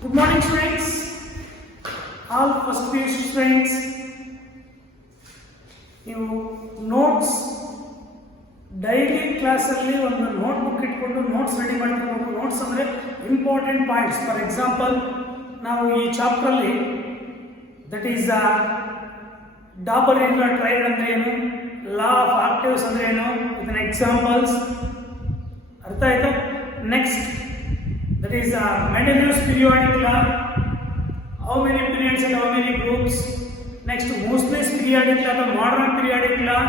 Good morning, students. All first PU students. ನೀವು notes daily ಕ್ಲಾಸಲ್ಲಿ ಒಂದು ನೋಟ್ಬುಕ್ ಇಟ್ಕೊಂಡು ನೋಟ್ಸ್ ರೆಡಿ ಮಾಡ್ಕೊಂಡು ನೋಟ್ಸ್ ಅಂದರೆ ಇಂಪಾರ್ಟೆಂಟ್ ಪಾಯಿಂಟ್ಸ್. ಫಾರ್ ಎಕ್ಸಾಂಪಲ್, ನಾವು ಈ ಚಾಪ್ಟ್ರಲ್ಲಿ that is Dobereiner triad ಅಂದರೆ ಏನು, ಲಾ ಆಫ್ ಆಕ್ಟಿವ್ಸ್ ಅಂದರೆ ಏನು, ಇದನ್ನ ಎಕ್ಸಾಂಪಲ್ಸ್ ಅರ್ಥ ಆಯ್ತಾ. Next that is Mendeleev's periodic law, how many periods and how many groups. Next, Moseley's periodic law, the modern periodic law.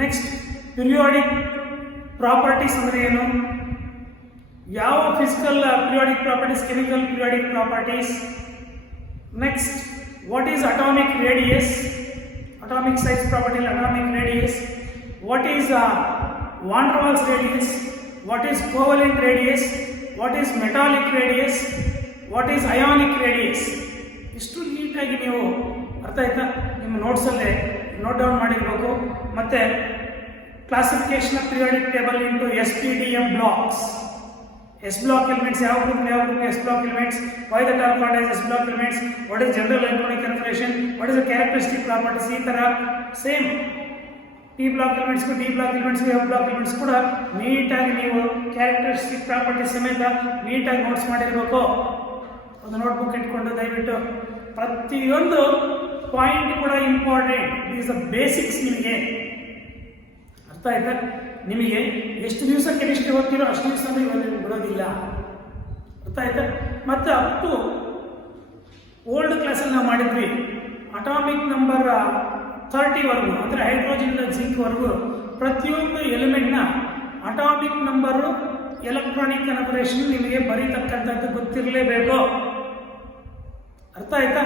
Next, periodic properties andre enu, ಯಾವ physical periodic properties, chemical periodic properties. Next, what is atomic radius, atomic size property, atomic radius. What is van der Waals radius, what is covalent radius, what is metallic radius, what is ionic radius. ಇಷ್ಟು ನೀಟಾಗಿ ನೀವು ಅರ್ಥ ಆಯ್ತಾ ನಿಮ್ಮ ನೋಟ್ಸಲ್ಲೇ note down ಮಾಡಿರಬೇಕು. ಮತ್ತೆ classification of periodic table into SPDM blocks. S block elements, ಯಾವ group S block elements, why the term called as S block elements, what is general electronic configuration, what is the characteristic properties. ಈ ತರ same P block elements को D block elements को F block elements ಕೂಡ ನೀಟಾಗಿ ನೀವು characteristic properties ಸಮೇತ ನೀಟಾಗಿ notes ಮಾಡಿರಬೇಕು. ಒಂದು ನೋಟ್ಬುಕ್ ಇಟ್ಕೊಂಡು ದಯವಿಟ್ಟು ಪ್ರತಿಯೊಂದು ಪಾಯಿಂಟ್ ಕೂಡ ಇಂಪಾರ್ಟೆಂಟ್. Is the basics. ನಿಮಗೆ ಅರ್ಥ ಆಯ್ತಾ. ನಿಮಗೆ ಎಷ್ಟು ದಿವಸ ಕೆಮಿಸ್ಟ್ರಿ ಓದ್ತಿರೋ ಅಷ್ಟು ದಿವಸ ಬಿಡೋದಿಲ್ಲ. ಅರ್ಥ ಆಯ್ತಾ. ಮತ್ತೆ ಅಪ್ ಟು ಓಲ್ಡ್ ಕ್ಲಾಸಲ್ಲಿ ನಾವು ಮಾಡಿದ್ವಿ ಅಟಾಮಿಕ್ ನಂಬರ್ 30ವರೆಗೂ, ಅಂದರೆ ಹೈಡ್ರೋಜನ್ ಜಿಂಕ್ ವರೆಗೂ ಪ್ರತಿಯೊಂದು ಎಲಿಮೆಂಟ್ನ ಅಟಾಮಿಕ್ ನಂಬರು, ಎಲೆಕ್ಟ್ರಾನಿಕ್ ಕನ್ಫಿಗರೇಷನ್ ನಿಮಗೆ ಬರೀತಕ್ಕಂಥದ್ದು ಗೊತ್ತಿರಲೇಬೇಕು. ಅರ್ಥ ಆಯ್ತಾ.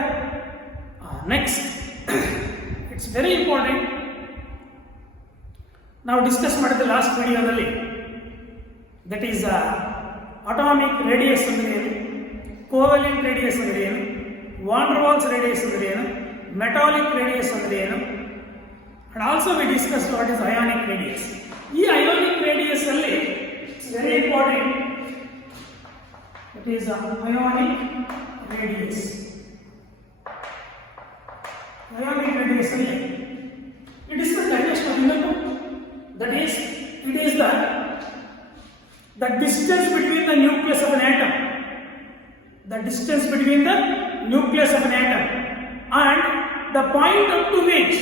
Next, it's very important. ನಾವು ಡಿಸ್ಕಸ್ ಮಾಡಿದ ಲಾಸ್ಟ್ ವಿಡಿಯೋದಲ್ಲಿ ದಟ್ ಈಸ್ ಅಟಾಮಿಕ್ ರೇಡಿಯಸ್ ಅಂದರೆ ಏನು, ಕೋವೆಲೆಂಟ್ ರೇಡಿಯಸ್ ಅಂದರೆ ಏನು, ವಾನ್ ಡರ್ ವಾಲ್ಸ್ ರೇಡಿಯಸ್ ಅಂದರೆ ಏನು, ಮೆಟಾಲಿಕ್ ರೇಡಿಯಸ್ ಅಂದರೆ ಏನು, and also we discuss what is ionic radius. ಈ ಅಯಾನಿಕ್ ರೇಡಿಯಸ್ ಅಲ್ಲಿ it's very important. It is ionic radius. Ionic radius ಅಲ್ಲಿ it is the dimension of unit. That is, it is the distance between the nucleus of an atom. The distance between the nucleus of an atom and the point up to which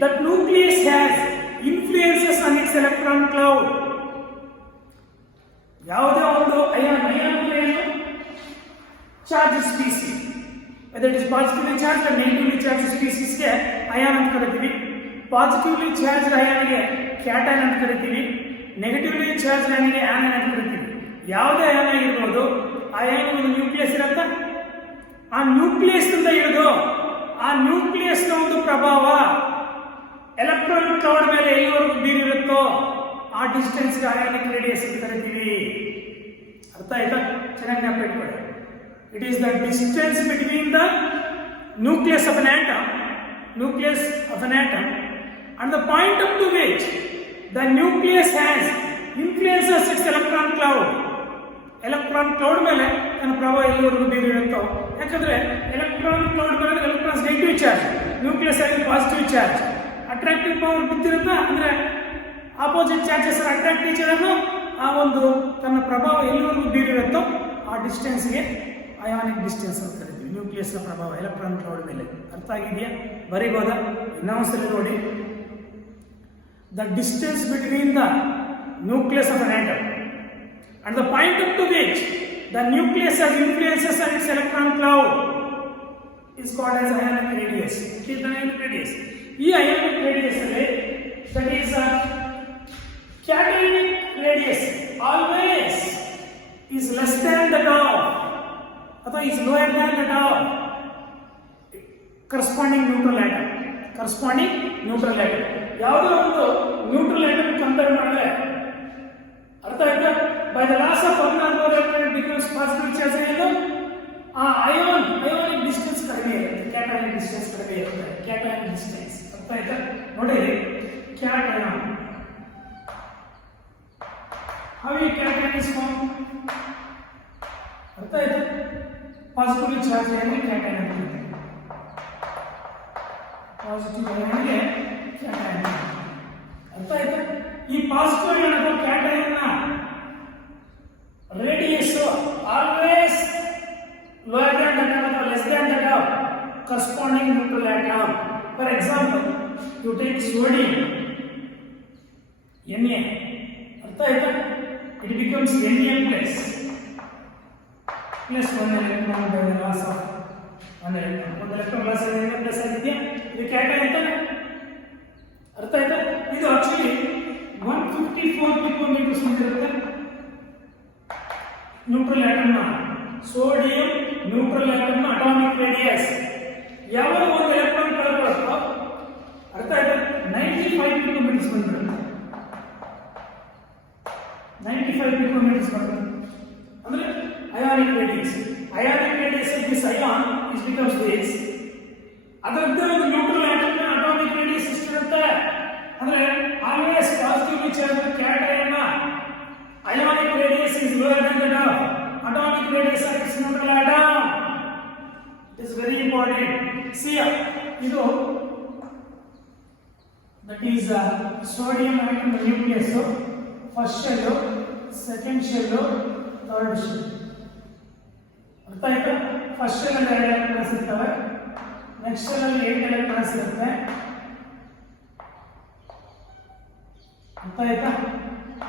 that nucleus has influences on its electron cloud. ಯಾವುದೇ ಒಂದು ion charge species, whether it is positively charge or negatively charge ಸ್ಪೀಸೀಸ್ಗೆ ion ಅಂತ ಕರಿತೀವಿ. Positively charge ಅಯಾನ್ಗೆ cation ಅಂತ ಕರಿತೀವಿ, negatively charge ಅಯಾನ್ಗೆ ಆನೈನ್ ಅಂತ ಕರಿತೀವಿ. ಯಾವುದೇ ಅಯಾನ್ ಆಗಿರ್ಬೋದು, ಆ ಅಯಾನ್ ಒಂದು ನ್ಯೂಕ್ಲಿಯಸ್ ಇರುತ್ತೆ. ಆ ನ್ಯೂಕ್ಲಿಯಸ್ ಇಂದ ಹಿಡಿದು ಆ ನ್ಯೂಕ್ಲಿಯಸ್ನ ಒಂದು ಪ್ರಭಾವ ಎಲೆಕ್ಟ್ರಾನ್ ಕ್ಲೌಡ್ ಮೇಲೆ ಎಲ್ಲಿವರೆಗೂ ಬೀರಿರುತ್ತೋ ಆ ಡಿಸ್ಟೆನ್ಸ್ಗೆ ಅಯಾನಿಕ್ ರೇಡಿಯಸ್ ಅಂತ ಕರಿತೀವಿ. ಅರ್ಥ ಆಯ್ತಾ. ಚೆನ್ನಾಗಿ ನೆನಪಿಟ್ಕೊಳ್ಳಿ. It is the distance between the nucleus of an atom and the point up to which the nucleus has influences its electron cloud. Electron cloud ಮೇಲೆ ತನ್ನ ಪ್ರಭಾವ ಎಲ್ಲಿವರೆಗೂ ಬೀರಿರುತ್ತೋ. ಯಾಕಂದ್ರೆ ಎಲೆಕ್ಟ್ರಾನ್ ಕ್ಲೌಡ್ ಮೇಲೆ ಎಲೆಕ್ಟ್ರಾನ್ಸ್ ನೆಗೆಟಿವ್ ಚಾರ್ಜ್, ನ್ಯೂಕ್ಲಿಯಸ್ ಆಗಿ positive charge. Attractive power ಬಿದ್ದಿರುತ್ತ ಅಂದ್ರೆ opposite charges attract each ಅದನ್ನು ಆ ಒಂದು ತನ್ನ ಪ್ರಭಾವ ಎಲ್ಲಿವರೆಗೂ ಬೀರಿರುತ್ತೋ ಆ ಡಿಸ್ಟೆನ್ಸ್ಗೆ ಅಯಾನಿಕ್ ಡಿಸ್ಟೆನ್ಸ್ ಅಂತ ಕರಿತೀವಿ. ನ್ಯೂಕ್ಲಿಯಸ್ನ ಪ್ರಭಾವ ಎಲೆಕ್ಟ್ರಾನ್ ಕ್ಲೌಡ್ ಮೇಲೆ. ಅರ್ಥ ಆಗಿದೆಯಾ? ಬರೀಬೋದಾ? ಇನ್ನೊಂದ್ಸಲಿ ನೋಡಿ. The distance between the nucleus of an atom and the point up to which the nucleus has influences on its electron cloud is called as ionic radius. It is the ionic radius. ಈ ionic radius ಅಲ್ಲಿ that is cationic radius always is less than the tau ಅಥವಾ is lower than the tau corresponding neutral atom. ಯಾವುದೋ ಒಂದು neutral atom compare ಮಾಡಿದ್ರೆ ಅರ್ಥ ಆಯ್ತಾ. By the loss of abnormal becomes positive charge ಏನು, ಆ ionic distance ಕಡಿಮೆ ಇರುತ್ತೆ, ಕ್ಯಾಟಯಾನಿಕ್ ಡಿಸ್ಟೆನ್ಸ್ ಕಡಿಮೆ ಇರುತ್ತೆ. ಕ್ಯಾಟಯಾನಿಕ್ ಡಿಸ್ಟೆನ್ಸ್ ಅರ್ಥ ಆಯ್ತಾ. ನೋಡಿ cation, how you cation is formed. ಅರ್ಥ ಆಯ್ತಾ? ಪಾಸಿಟಿವ್ ಚಾರ್ಜ್ ಅಯಾನ್ ಕ್ಯಾಟಯನ್ ಅಂತೀವಿ. ಪಾಸಿಟಿವ್ ಅಯಾನ್ಗೆ ಕ್ಯಾಟಯನ್. ಅರ್ಥ ಆಯ್ತಾ? ಈ ಪಾಸಿಟಿವ್ ಅಯಾನ್ ಅಥವಾ ಕ್ಯಾಟಯನ್ ನ radius always lower than that or less than that of corresponding neutral atom. For example, you take sodium Na. Artha aita? It becomes Na plus 1 electron by the loss of 1 electron. 1 electron loss of Na plus agidya. Idu cation aitane. Artha aita? Idu actually 154 picometers irutte. Neutral atom na sodium neutral atom na atomic radius ಯಾವಾಗ ಒಂದು electron ಕಳೆದುಕೊಳ್ಳುತ್ತೋ ಅರ್ಥ ಆಯ್ತಾ 95 picometers ಬಂದಿರುತ್ತೆ. 95 picometers ಬರುತ್ತೆ ಅಂದ್ರೆ ionic radius. Ionic radius of this ion is becomes this. ಅದರದ್ದೇ ಒಂದು neutral atom ನ ಅಟಾಮಿಕ್ ರೇಡಿಯಸ್ ಎಷ್ಟಿರುತ್ತೆ ಅಂದ್ರೆ always positively charged cation ನ ionic radius is lower than that of atomic radius of its neutral atom. It is very important. See idu that is sodium atom nucleus, first shell, second shell, third shell. ಅರ್ಥ ಆಯ್ತಾ? First shell ಅಲ್ಲಿ 2 electrons ಇರ್ತವೆ, next shell ಅಲ್ಲಿ 8 electrons ಇರುತ್ತೆ. ಅರ್ಥ ಆಯ್ತಾ?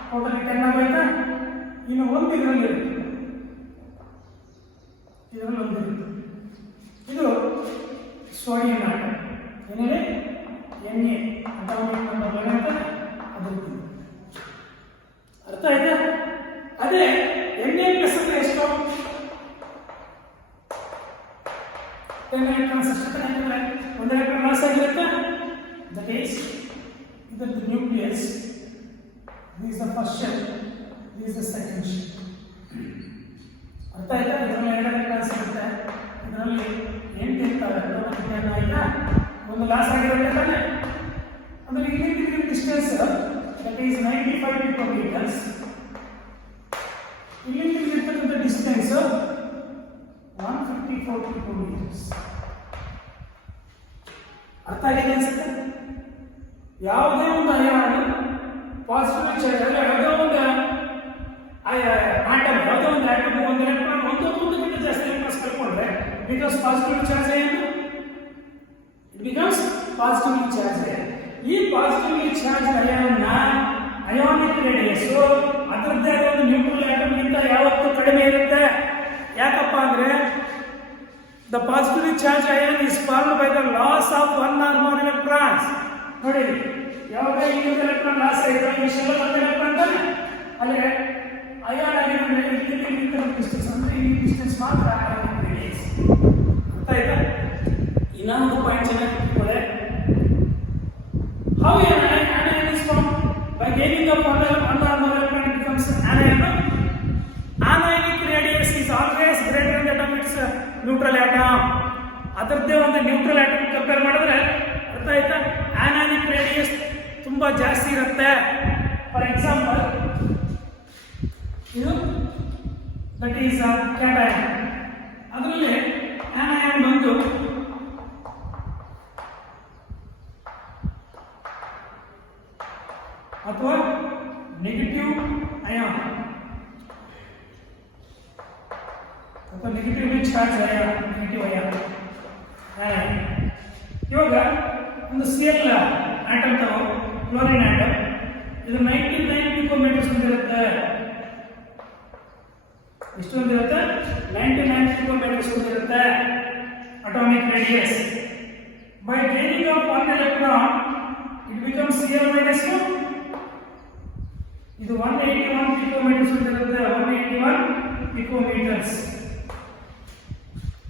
Total 10 ಆಗೋಯ್ತಾ? ಇನ್ನು ಒಂದು ಇದರಲ್ಲಿ ಒಂದು ಇದು ಸೋಡಿಯಂ ಆಟಮ್ ಏನಿದೆ Na ಅಟಾಮಿಕ್ ನಂಬರ್ ಅಂತ ಅದಕ್ಕೆ ಅರ್ಥ ಆಯ್ತಾ? ಅದೇ Na ಪ್ಲಸ್ ಅಂದ್ರೆ ಎಷ್ಟು 10 ಎಲೆಕ್ಟ್ರಾನ್ಸ್ ಅಷ್ಟೇ ಅಂದ್ರೆ ಒಂದು ಎಲೆಕ್ಟ್ರಾನ್ ಲಾಸ್ ಆಗಿರುತ್ತೆ. ದಟ್ ಈಸ್ ಇದು nucleus. This is the first shell, this is the second shell. ಅರ್ಥ ಆಯ್ತಾ? ಇದರಲ್ಲಿ 2 ಎಲೆಕ್ಟ್ರಾನ್ಸ್ ಇರುತ್ತೆ, ಇದರಲ್ಲಿ 8 ಇರ್ತವೆ. ಆಯ್ತಾ? ಒಂದು ಲಾಸ್ ಆಗಿರುತ್ತೆ ತಾನೆ. ಆಮೇಲೆ ಇಲ್ಲಿ ಡಿಸ್ಟೆನ್ಸ್ ದಟ್ ಈಸ್ 95 picometers. ಇಲ್ಲಿ ಇರ್ತಕ್ಕಂಥ ಡಿಸ್ಟೆನ್ಸ್ 154 picometers. ಅರ್ಥ ಆಗಿದೆ ಅನ್ಸುತ್ತೆ? ಯಾವುದೇ ಒಂದು ಅಯಾನ್ ಪಾಸಿಟಿವ್ ಚಾರ್ಜ್ ಅಲ್ಲ, ಯಾವುದೋ ಒಂದು ಆಟಮ್, ಯಾವುದೋ ಒಂದು ಆಟಮ್ ಒಂದು ಎಲೆಕ್ಟ್ರಾನ್ ಒಂದಕ್ಕಿಂತ ಜಾಸ್ತಿ ಎಲೆಕ್ಟ್ರಾನ್ಸ್ ಕಳ್ಕೊಂಡ್ರೆ ಬಿಕಾಸ್ ಪಾಸಿಟಿವ್ ಚಾರ್ಜ್ ಏನು ಇಟ್ ಬಿಕಮ್ಸ್ ಪಾಸಿಟಿವ್ಲಿ ಚಾರ್ಜ್. ಈ ಪಾಸಿಟಿವ್ಲಿ ಚಾರ್ಜ್ ಅಯಾನ್ ನ ಅಯಾನಿಕ್ ರೇಡಿಯಸ್ ಅದರದ್ದೇ ಒಂದು ನ್ಯೂಟ್ರಲ್ ಆಟಮ್ ಗಿಂತ ಯಾವತ್ತೂ ಕಡಿಮೆ ಇರುತ್ತೆ. ಯಾಕಪ್ಪ ಅಂದ್ರೆ the positively charge ion is formed by the loss of 1 or more electrons. ನೋಡಿ, ಯಾವಾಗ ಈ ಎಲೆಕ್ಟ್ರಾನ್ ಲಾಸ್ ಆಗಿದೆ ಈ ಶೆಲ್ ಒಂದು ಎಲೆಕ್ಟ್ರಾನ್ ತಾನೆ, ಅಲ್ಲಿ ಅಯಾನ್ ಆಗಿದ್ರೆ ಇಲ್ಲಿ ಡಿಸ್ಟೆನ್ಸ್ ಅಂದ್ರೆ ಈ ಡಿಸ್ಟೆನ್ಸ್ ಮಾತ್ರ ಅಯಾನಿಕ್ ರೇಡಿಯಸ್. ಅರ್ಥ ಆಯ್ತಾ? ಇನ್ನೊಂದು ಪಾಯಿಂಟ್ ಚೆನ್ನಾಗಿ ಇಟ್ಕೊಳ್ಳಿ. How an anion is formed? By gaining up one or more electron it becomes an anion. Anionic radius is always greater than that of its neutral atom. ಅದರದ್ದೇ ಒಂದು neutral atom compare ಮಾಡಿದ್ರೆ ಅರ್ಥ ಆಯ್ತಾ? anionic radius ತುಂಬಾ ಜಾಸ್ತಿ ಇರುತ್ತೆ. For example ಇದು that is cation. ಅದರಲ್ಲಿ anion ಬಂದು ಅಥವಾ ನೆಗೆಟಿವ್ ಅಯಾನ್ ಅಥವಾ negatively charge ion, negative ion. ಇವಾಗ ಒಂದು Cl ಆಟಮ್ ತಗೋ, ಕ್ಲೋರಿನ್ ಆಟಮ್. ಇದು 99 picometers ಹೊಂದಿರುತ್ತೆ. ಎಷ್ಟು ಹೊಂದಿರುತ್ತೆ? 99 picometers ಹೊಂದಿರುತ್ತೆ atomic radius. By gaining of 1 electron it becomes Cl minus 2. ಇದು 181 picometers ಹೊಂದಿರುತ್ತೆ. 181 picometers.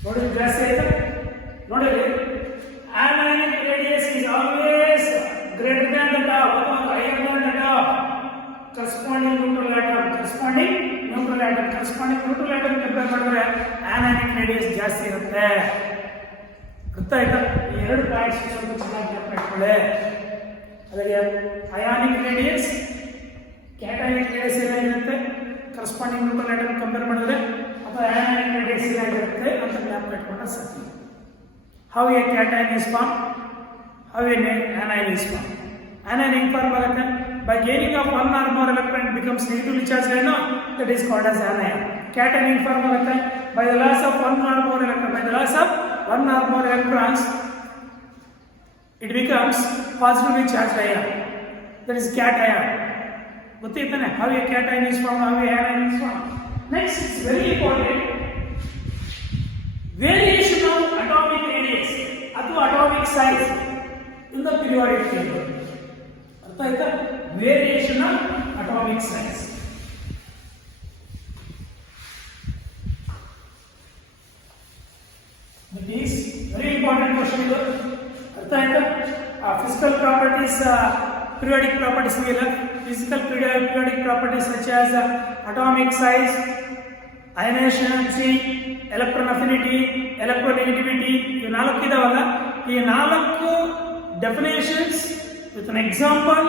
ನೋಡಿ ಜಾಸ್ತಿ ಆಯ್ತಾ? ನೋಡಿ, anionic radius is always greater than that of or higher than that of corresponding neutral atom. Corresponding neutral atom compare ಮಾಡಿದ್ರೆ anionic radius ಜಾಸ್ತಿ ಇರುತ್ತೆ. ಅರ್ಥ ಆಯ್ತಾ? ಈ ಎರಡು ಪಾಯಿಂಟ್ಸ್ ಸ್ವಲ್ಪ ಚೆನ್ನಾಗಿ ನೆನಪಿಟ್ಕೊಳ್ಳಿ. ಅದಕ್ಕೆ ಅಯಾನಿಕ್ ರೇಡಿಯಸ್, ಕ್ಯಾಟಯಾನಿಕ್ ರೇಡಿಯಸ್ ಏನಾಗಿರುತ್ತೆ ಕರೆಸ್ಪಾಂಡಿಂಗ್ ನ್ಯೂಟ್ರಲ್ ಆಟಮ್ ಕಂಪೇರ್ ಮಾಡಿದ್ರೆ, ಅಥವಾ ಸೈಜ್ ಏನಾಗಿರುತ್ತೆ ಅಂತ ಜ್ಞಾಪಕ ಇಟ್ಕೊಂಡ್ರೆ ಸಾಕು. How a cation is form, how a anion is formed. Anion ಹೆಂಗ್ ಫಾರ್ಮ್ ಆಗುತ್ತೆ? By gaining of one or more electron it becomes negatively charged ion, that is called as anion. Cation ಹೆಂಗ್ form ಆಗುತ್ತೆ? By the loss of one or more electron, by the loss of one or more electrons it becomes positively charged ion, that is cation. ಗೊತ್ತಿತ್ತಾನೆ how a cation is formed, how a anion is formed. Next, it's very important, variation of atomic radius ಅಥವಾ atomic size in the periodic table. ಅರ್ಥ ಆಯ್ತಾ? Variation of atomic size. That is very important question ಇದು. ಅರ್ಥ ಆಯ್ತಾ? Physical properties, periodic properties ಮೇಲೆ physical periodic properties such as atomic size, ionization energy, electron affinity, electronegativity, ಇವು ನಾಲ್ಕು ಇದಾವಲ್ಲ, ಈ ನಾಲ್ಕು definitions with an example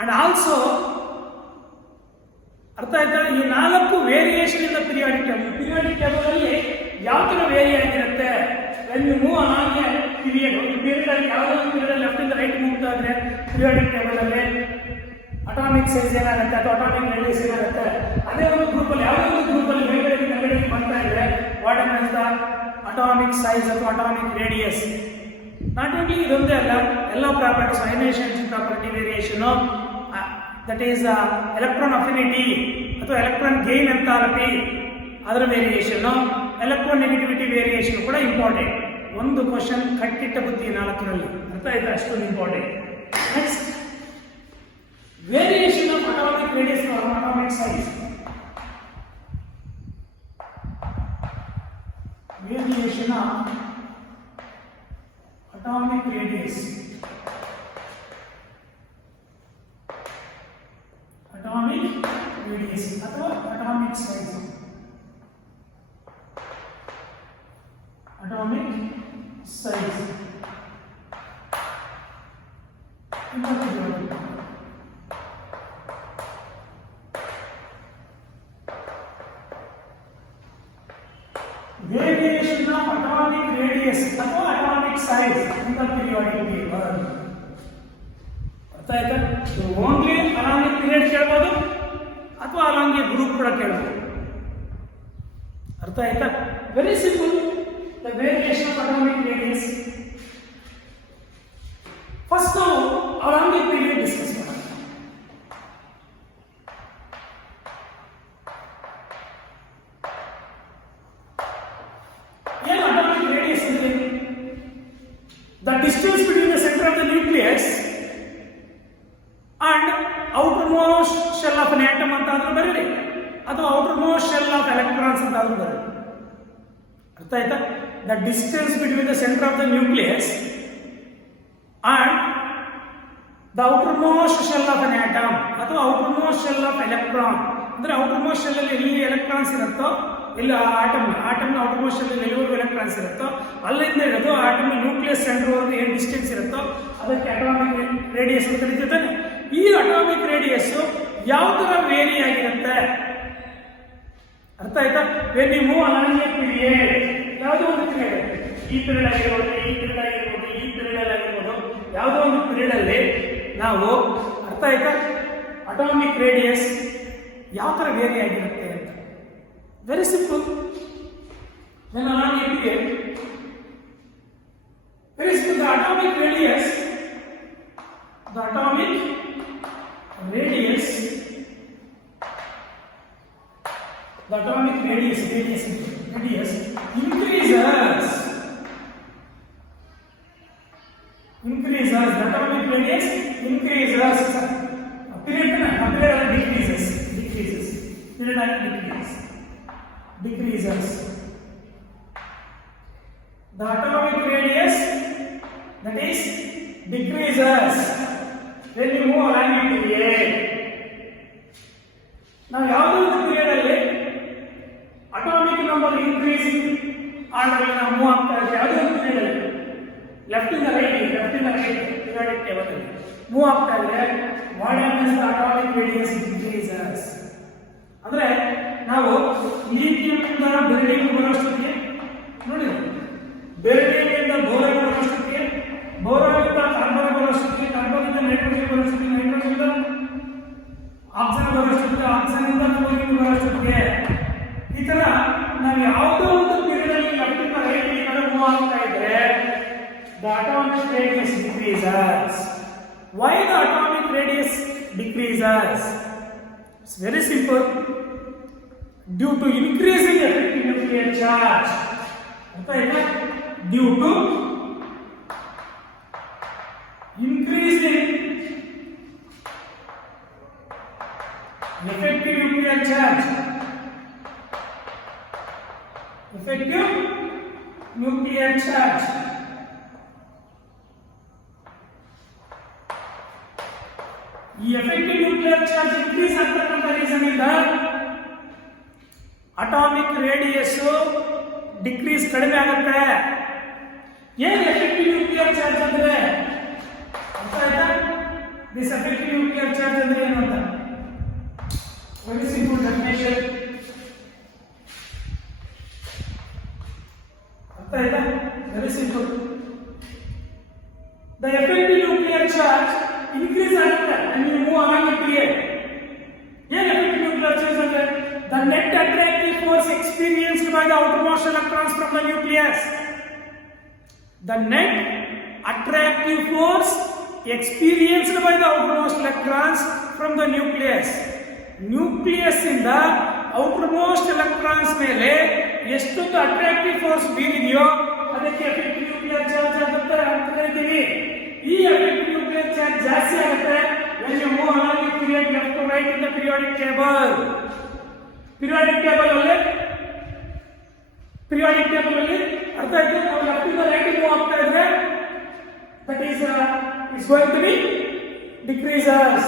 and also ಅರ್ಥ ಆಯ್ತಾ? ಈ ನಾಲ್ಕು ವೇರಿಯೇಷನ್ ಇಂದ ಪೀರಿಯಾಡಿಕ್ ಟೇಬಲ್ ಅಲ್ಲಿ ಯಾವ ತರ ವೇರಿ ಆಗಿರುತ್ತೆ. when you move along a period, ಒಂದು ಪೀರಿಯಡ್ ಅಲ್ಲಿ ಯಾವುದೋ ಒಂದು ಪೀರಿಯಡ್ ಲೆಫ್ಟ್ ಇಂದ ರೈಟ್ ಮೂವ್ತಾ ಇದ್ರೆ ಪೀರಿಯಾಡಿಕ್ ಟೇಬಲ್ ಅಲ್ಲಿ ಅಟಾಮಿಕ್ ಸೈಜ್ ಏನಾಗುತ್ತೆ ಅಥವಾ ಅಟಾಮಿಕ್ ರೇಡಿಯಸ್ ಏನಾಗುತ್ತೆ. ಅದೇ ಒಂದು ಗ್ರೂಪ್ ಅಲ್ಲಿ ಯಾವುದೋ ಒಂದು ಗ್ರೂಪ್ ಅಲ್ಲಿ ಮೇಲ್ಗಡೆ ಮಾಡ್ತಾ ಇದ್ರೆ what is the atomic size ಅಥವಾ ಅಟಾಮಿಕ್ ರೇಡಿಯಸ್. ನಾಟ್ ಓನ್ಲಿ ಇದೊಂದೇ ಅಲ್ಲ, ಎಲ್ಲ properties, ionisation property variation, that is electron affinity ಅಥವಾ ಎಲೆಕ್ಟ್ರಾನ್ ಗೇನ್ ಎಂಥಾಲ್ಪಿ ಅದರ ವೇರಿಯೇಷನ್, ಎಲೆಕ್ಟ್ರಾನ್ ನೆಗೆಟಿವಿಟಿ ವೇರಿಯೇಷನ್ ಕೂಡ ಇಂಪಾರ್ಟೆಂಟ್. ಒಂದು ಕ್ವಶನ್ ಕಟ್ಟಿಟ್ಟ ಬುದ್ಧಿ ನಾಲ್ಕರಲ್ಲಿ, ಅರ್ಥ ಆಯ್ತಾ? ಅಷ್ಟೊಂದು important. Next, variation of atomic radius or atomic size. Variation of atomic radius, atomic radius ಅಥವಾ atomic size, atomic size variation of atomic radius ಅಥವಾ atomic size in the periodic table. ಅರ್ಥ ಆಯ್ತಾ? ಓನ್ಲಿ ಅಲಾಂಗ್ ಎ ಪೀರಿಯಡ್ ಕೇಳಬಹುದು ಅಥವಾ along a group ಕೂಡ ಕೇಳಬಹುದು. ಅರ್ಥ ಆಯ್ತಾ? Very simple. The variation of atomic radius. First ನಾವು ಅಲಾಂಗ್ ಎ ಪೀರಿಯಡ್ ಡಿಸ್ಕಸ್ ಮಾಡೋಣ. The distance between the center of the nucleus and outermost shell of an atom ಅಂತಾದ್ರೂ ಬರೀರಿ, ಅಥವಾ outermost shell of electrons ಅಂತಾದ್ರೂ ಬರೀರಿ. ಅರ್ಥ ಆಯ್ತಾ? The distance between the center of the nucleus and the outermost shell of an atom ಅಥವಾ outermost shell of electron. ಅಂದ್ರೆ outermost shell ಅಲ್ಲಿ ಎಲ್ಲಿ electrons ಇರುತ್ತೋ, ಇಲ್ಲ ಆಟಮ್ನ ಔಟರ್ಮೋಸ್ಟ್ ಶೆಲ್ ಎಲ್ಲಿವರೆಗೂ ಎಲೆಕ್ಟ್ರಾನ್ಸ್ ಇರುತ್ತೋ ಅಲ್ಲಿಂದ ಹಿಡಿದು ಆಟಮ್ನ ನ್ಯೂಕ್ಲಿಯಸ್ ಸೆಂಟರ್ವರೆಗೂ ಏನು ಡಿಸ್ಟೆನ್ಸ್ ಇರುತ್ತೋ ಅದಕ್ಕೆ ಅಟಾಮಿಕ್ ರೇಡಿಯಸ್ ಅಂತ ಕರೀತಾನೆ. ಈ ಅಟಾಮಿಕ್ ರೇಡಿಯಸ್ ಯಾವ ತರ ವೇರಿ ಆಗಿರುತ್ತೆ. ಅರ್ಥ ಆಯ್ತಾ? When you move along a period, ಯಾವುದೋ ಒಂದು ಪೀರಿಯಡ್, ಈ ಪೀರಿಯಡ್ ಆಗಿರ್ಬೋದು, ಈ ಪೀರಿಯಡ್ ಆಗಿರ್ಬೋದು, ಈ ಪೀರಿಯಡ್ ಆಗಿರ್ಬೋದು, ಯಾವುದೋ ಒಂದು ಪೀರಿಯಡ್ ಅಲ್ಲಿ ನಾವು, ಅರ್ಥ ಆಯ್ತಾ, ಅಟಾಮಿಕ್ ರೇಡಿಯಸ್ ಯಾವ ತರ ವೇರಿ ಆಗಿರುತ್ತೆ ಅಂತ. Very simple. When along a period, very simple. The atomic radius, increases. The atomic radius increases. Period decreases. The atomic radius, that is, decreases when you move along a period. Now, ಯಾವುದೋ ಒಂದು period ಅಲ್ಲಿ atomic number increasing order ನಾವು move ಆಗ್ತಾ ಇದೆ. ಯಾವುದೋ ಒಂದು period ಅಲ್ಲಿ left ಇಂದ ರೈಟ್ ಪೀರಿಯಾಡಿಕ್ ಟೇಬಲ್ ಅಲ್ಲಿ ಮೂವ್ ಆಗ್ತಾ ಇದೆ. What happens? Atomic radius decreases. ಅಂದ್ರೆ ನಾವು ಲಿಥಿಯಂ ಇಂದ ಬೆರಿಲಿಯಂ ಬರೋಷ್ಟೊತ್ತಿಗೆ ನೋಡಿ, ಬೆರಿಲಿಯಂನಿಂದ ಬೋರಾನ್ ಬರೋಷ್ಟೊತ್ತಿಗೆ, ಬೋರಾನ್ನಿಂದ ಕಾರ್ಬನ್ ಬರೋಷ್ಟೊತ್ತಿಗೆ, ಕಾರ್ಬನ್ನಿಂದ ನೈಟ್ರೋಜನ್ ಬರೋಷ್ಟೊತ್ತಿಗೆ, ನೈಟ್ರೋಜನ್ನಿಂದ ಆಕ್ಸಿಜನ್ ಬರೋಷ್ಟೊತ್ತಿಗೆ, ಆಕ್ಸಿಜನ್ನಿಂದ ಫ್ಲೋರಿನ್ ಬರೋಷ್ಟೊತ್ತಿಗೆ, ಈ ತರ ನಾವು ಯಾವುದೋ ಒಂದು ಪೀರಿಯಡ್ ಅಲ್ಲಿ ಲೆಫ್ಟಿಂದ ರೈಟ್ ಈ ಕಡೆ ಮೂವ್ ಆಗ್ತಾ ಇದ್ರೆ the atomic radius decreases. Why the atomic radius decreases? It's very simple. Due to increasing effective nuclear charge. Due to increasing effective nuclear charge. Effective nuclear charge. ಈ ಎಫೆಕ್ಟಿವ್ ನ್ಯೂಕ್ಲಿಯರ್ ಚಾರ್ಜ್ ಇನ್ಕ್ರೀಸ್ ಆಗ್ತಕ್ಕಂಥ reason ಇಂದ atomic radius decrease ಕಡಿಮೆ ಆಗುತ್ತೆ. ಏನು effective nuclear charge ಅಂದ್ರೆ ಅರ್ಥ ಆಯ್ತಾ? This effective nuclear charge ಅಂದ್ರೆ ಏನು ಅಂತ ವೆರಿ ಸಿಂಪಲ್ ಡೆಫಿನೇಷನ್. ಅರ್ಥ ಆಯ್ತಾ? Very simple. The effective nuclear charge increase and you move along the period. Yeah, effective nuclear charge is the net attractive force experienced by the outermost electrons from the nucleus. The net attractive force experienced by the outermost electrons from the nucleus. Nucleus in the outermost electrons ಮೇಲೆ ಎಷ್ಟೊಂದು attractive force ಬೀರಿದೆಯೋ ಅದಕ್ಕೆ effective nuclear charge ಆಗುತ್ತೆ ಅಂತ ಹೇಳ್ತೀವಿ. ಈ effective nuclear charge ಜಾಸ್ತಿ ಆಗುತ್ತೆ when you move along the period left to right in the periodic table. periodic table ಅಲ್ಲಿ ಅರ್ಥ ಆಯ್ತು? ನಾವು ಲೆಫ್ಟ್ ಇಂದ ರೈಟ್ ಮೂವ್ ಆಗ್ತಾ ಇದ್ರೆ that is going to be decreases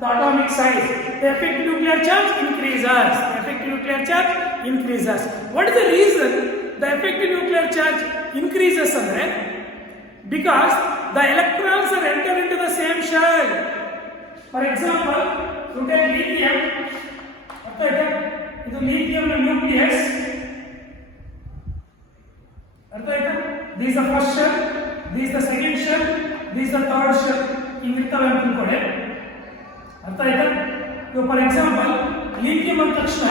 the atomic size. The effective nuclear charge increases. The effective nuclear charge increases. What is the reason the effective nuclear charge increases andre? Because the electrons are entered into the same shell. For example, you take lithium. Okay, this is lithium nucleus. Okay, this is the first shell, this is the second shell, this is the third shell. In ಇರ್ತವೆ ಅಂತ ಅನ್ಕೊಳ್ಳಿ. ಅರ್ಥ ಆಯ್ತಾ? ಈಗ for example lithium ಅಂದ ತಕ್ಷಣ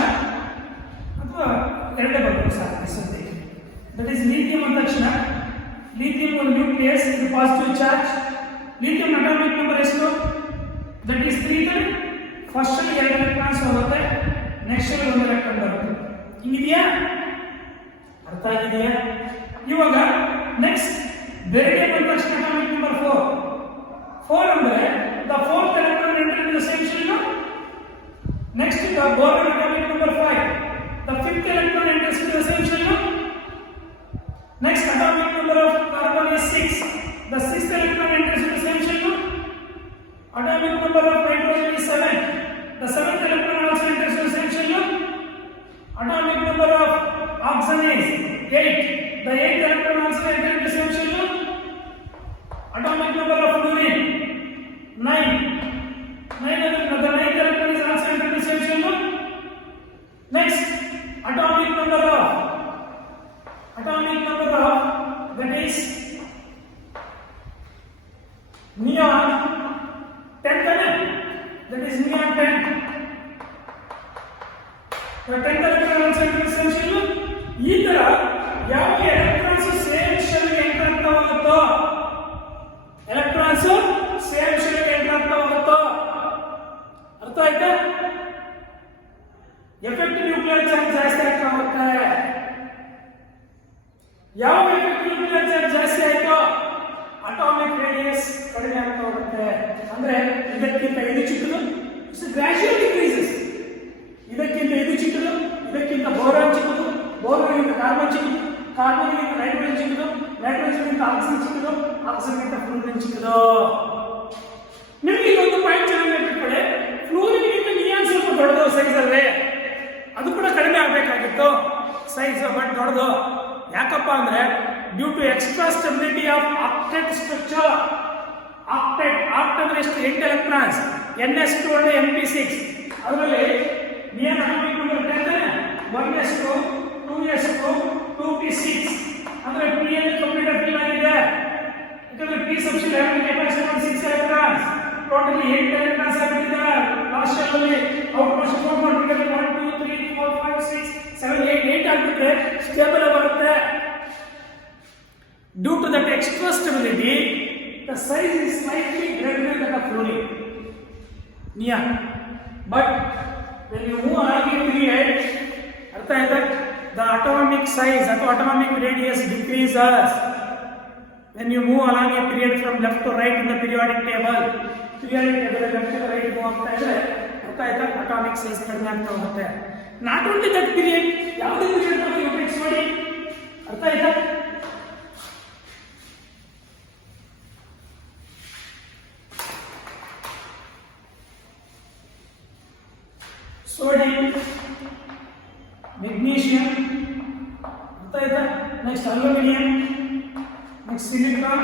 ಅಥವಾ ಎರಡೇ ಬರ್ತವೆ ಸಾಕು. ದಟ್ ಈಸ್ lithium ಅಂದ ತಕ್ಷಣ lithium ಒಂದು ನ್ಯೂಕ್ಲಿಯಸ್ ಇದು positive charge. lithium atomic number ಎಷ್ಟು? ದಟ್ ಈಸ್ 3 ದ ಫಸ್ಟ್ ಅಲ್ಲಿ 2 ಎಲೆಕ್ಟ್ರಾನ್ಸ್ ಹೋಗುತ್ತೆ, ನೆಕ್ಸ್ಟ್ ಅಲ್ಲಿ 1 ಎಲೆಕ್ಟ್ರಾನ್ ಬರುತ್ತೆ. ಹಿಂಗಿದೆಯಾ? ಅರ್ಥ ಆಗಿದೆಯಾ? ಇವಾಗ ನೆಕ್ಸ್ಟ್ ಬೆರಿಲಿಯಂ ಅಂದ ತಕ್ಷಣ ಅಟಾಮಿಕ್ ನಂಬರ್ 4 ಅಂದ್ರೆ the fourth electron enter in the same shell. Next the boron atomic number 5, the fifth electron enters in the same shell. Next atomic number of carbon is 6. The sixth electron enters into the same shell. Atomic number of nitrogen is 7. The seventh electron also enters into the same shell. Atomic number of oxygen is 8. The eighth electron also enters into the same shell. Atomic number of fluorine 9. The ninth electron is also enters into the same shell. Next atomic number of that is neon 10th, that is neon 10. The 10th electron also enters the same shell. ಈ ತರ ಯಾವ electrons same shell ಗೆ enter ಆಗ್ತಾ ಹೋಗುತ್ತೋ, electrons same shell ಗೆ enter ಆಗ್ತಾ ಹೋಗುತ್ತೋ. ಅರ್ಥ ಆಯ್ತಾ? ಎಫೆಕ್ಟಿವ್ ನ್ಯೂಕ್ಲಿಯರ್ ಚಾರ್ಜ್ ಜಾಸ್ತಿ ಆಗ್ತಾ ಹೋಗುತ್ತೆ. ಯಾವ ಎಫೆಕ್ಟಿವ್ ನ್ಯೂಕ್ಲಿಯರ್ ಚಾರ್ಜ್ ಜಾಸ್ತಿ ಆಯ್ತೋ ಅಟಾಮಿಕ್ ರೇಡಿಯಸ್ ಕಡಿಮೆ ಆಗ್ತಾ ಹೋಗುತ್ತೆ. ಅಂದ್ರೆ ಇದಕ್ಕಿಂತ ಇದು ಚಿಕ್ಕದು, ಗ್ರಾಜುಯಲ್ ಡಿಕ್ರೀಸಸ್. ಇದಕ್ಕಿಂತ ಇದು ಚಿಕ್ಕದು, ಇದಕ್ಕಿಂತ ಬೋರಾನ್ ಚಿಕ್ಕದು, ಬೋರಾನ್ಗಿಂತ ಕಾರ್ಬನ್ ಚಿಕ್ಕದು, ಕಾರ್ಬನ್ಗಿಂತ ನೈಟ್ರೋಜನ್ ಚಿಕ್ಕದು, ನೈಟ್ರೋಜನ್ಗಿಂತ ಆಕ್ಸಿಜನ್ ಚಿಕ್ಕದು, ಆಕ್ಸಿಜನ್ಗಿಂತ ಫ್ಲೂರಿನ್ ಚಿಕ್ಕದು. ನಿಮಗೆ ಇದೊಂದು ಪಾಯಿಂಟ್ ಚೆನ್ನಾಗಿ ನೆನಪಿಟ್ಕೊಳ್ಳಿ. ಫ್ಲೂರಿನ್ಗಿಂತ ನಿಯಾನ್ ಸ್ವಲ್ಪ ದೊಡ್ಡದು ಸೈಜ್ ಅಲ್ಲೇ, ಅದು ಕೂಡ ಕಡಿಮೆ ಆಗಬೇಕಾಗಿತ್ತು ಸೈಜ್, ಬಟ್ ದೊಡ್ಡದು. ಯಾಕಪ್ಪ ಅಂದ್ರೆ due to extra stability of octet structure. Octet ಅಂದ್ರೆ ಎಷ್ಟು? 8 ಎಲೆಕ್ಟ್ರಾನ್ಸ್, NS2 and NP6. ಅದರಲ್ಲಿ ನಿಯಾನ್ ಅಟಾಮಿಕ್ ನಂಬರ್ 10, 1s2 ಅಂದ್ರೆ ಪಿ ಎನ್ ಕಂಪ್ಲೀಟ್ ಫಿಲ್ ಆಗಿದೆ ಯಾಕಂದ್ರೆ P substitute having capacity of 6 electrons totally 8 electrons ಆಗಿವೆ ಲಾಸ್ಟ್ ಶೆಲ್ ಅಲ್ಲಿ ಔಟ್ ಮೋಸ್ಟ್ ಫಾರ್ಮ್ ಮಾಡಿದ್ರೆ 1 2 3 4 5 6 7 8 8 ಆಗಿದ್ರೆ ಸ್ಟೇಬಲ್ ಬರುತ್ತೆ. Due to that extra stability, the size is slightly greater than that of fluorine. Yeah, but when you move along a period, artha hai that the atomic size or atomic radius decreases. When you move along a period from left to right in the periodic table left to right move ಆಗ್ತಾ ಇದ್ರೆ artha hai that atomic size ಕಡಿಮೆ ಆಗ್ತಾ ಹೋಗುತ್ತೆ. Not only that period, ಯಾವುದೇ period ಬಗ್ಗೆ ಯೋಚಿಸಿ ನೋಡಿ, artha hai that sodium, magnesium, next aluminum, next silicon,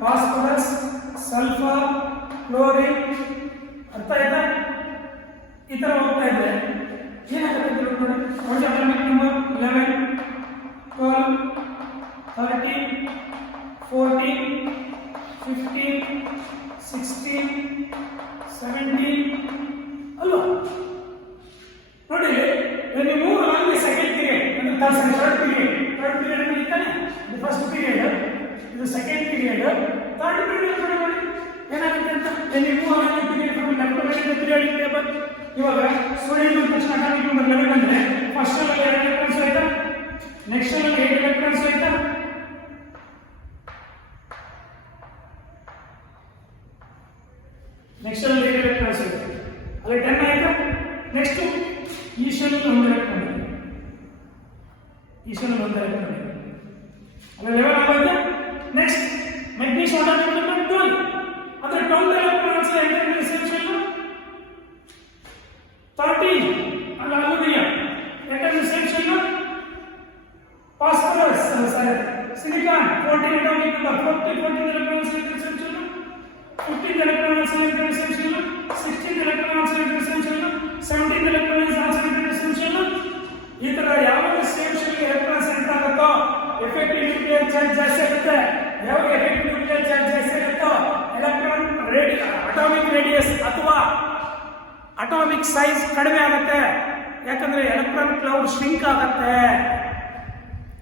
phosphorus, sulfur, chlorine, ಈ ತರ ಹೋಗ್ತಾ ಇದೆ. ಏನಾಗುತ್ತೆ ನೋಡಿ, atomic number 11, 12, 13, 14, 15, 16, 17 ಅಲ್ವಾ ನೋಡಿ. when you move along the second period and the third period ಅಂದ್ರೆ ಇತ್ತಾನೆ the first period ಇದು second period third period ನೋಡಿ ಏನಾಗುತ್ತೆ ಅಂತ when you move along the period from left to right in the periodic table ಇವಾಗ sodium ತಕ್ಷಣ atomic number 11 ಅಂದ್ರೆ first ಅಲ್ಲಿ 2 electrons ಆಯ್ತಾ, ನೆಕ್ಸ್ಟ್ ಅಲ್ಲಿ 8 ಎಲೆಕ್ಟ್ರಾನ್ಸ್ ಆಯ್ತಾ, ನೆಕ್ಸ್ಟ್ ಅಲ್ಲಿ 8 ಎಲೆಕ್ಟ್ರಾನ್ಸ್ ಆಯ್ತಾ, ಅಲ್ಲಿ 10 ಆಯ್ತಾ. ನೆಕ್ಸ್ಟ್ ಈ ಶೆಲ್ ಒಂದು ಎಲೆಕ್ಟ್ರಾನ್ ಇದೆ, ಈ ಶೆಲ್ ಒಂದು ಎಲೆಕ್ಟ್ರಾನ್ ಇದೆ, ಅಲ್ಲಿ 11 ಆಗುತ್ತೆ. ನೆಕ್ಸ್ಟ್ ಮೆಗ್ನೀಷಿಯಂ atomic number 12 ಅಂದ್ರೆ 12 electrons enter in same shell. 13 and aluminum enter the same shell. Phosphorus, silicon 14 atomic number 14 electrons in the same shell. 15 electrons in the same shell. 16 electrons in the same shell. 17 electrons also in the same shell. ಈ ತರ ಯಾವಾಗ same shell electrons enter ಆಗುತ್ತೋ effective nuclear charge ಜಾಸ್ತಿ ಆಗುತ್ತೆ. ಯಾವಾಗ effective nuclear charge ಜಾಸ್ತಿ ಆಗುತ್ತೋ electron atomic radius ಅಥವಾ ಅಟಾಮಿಕ್ ಸೈಜ್ ಕಡಿಮೆ ಆಗುತ್ತೆ. ಯಾಕಂದ್ರೆ ಎಲೆಕ್ಟ್ರಾನ್ ಕ್ಲೌಡ್ ಶ್ರಿಂಕ್ ಆಗುತ್ತೆ,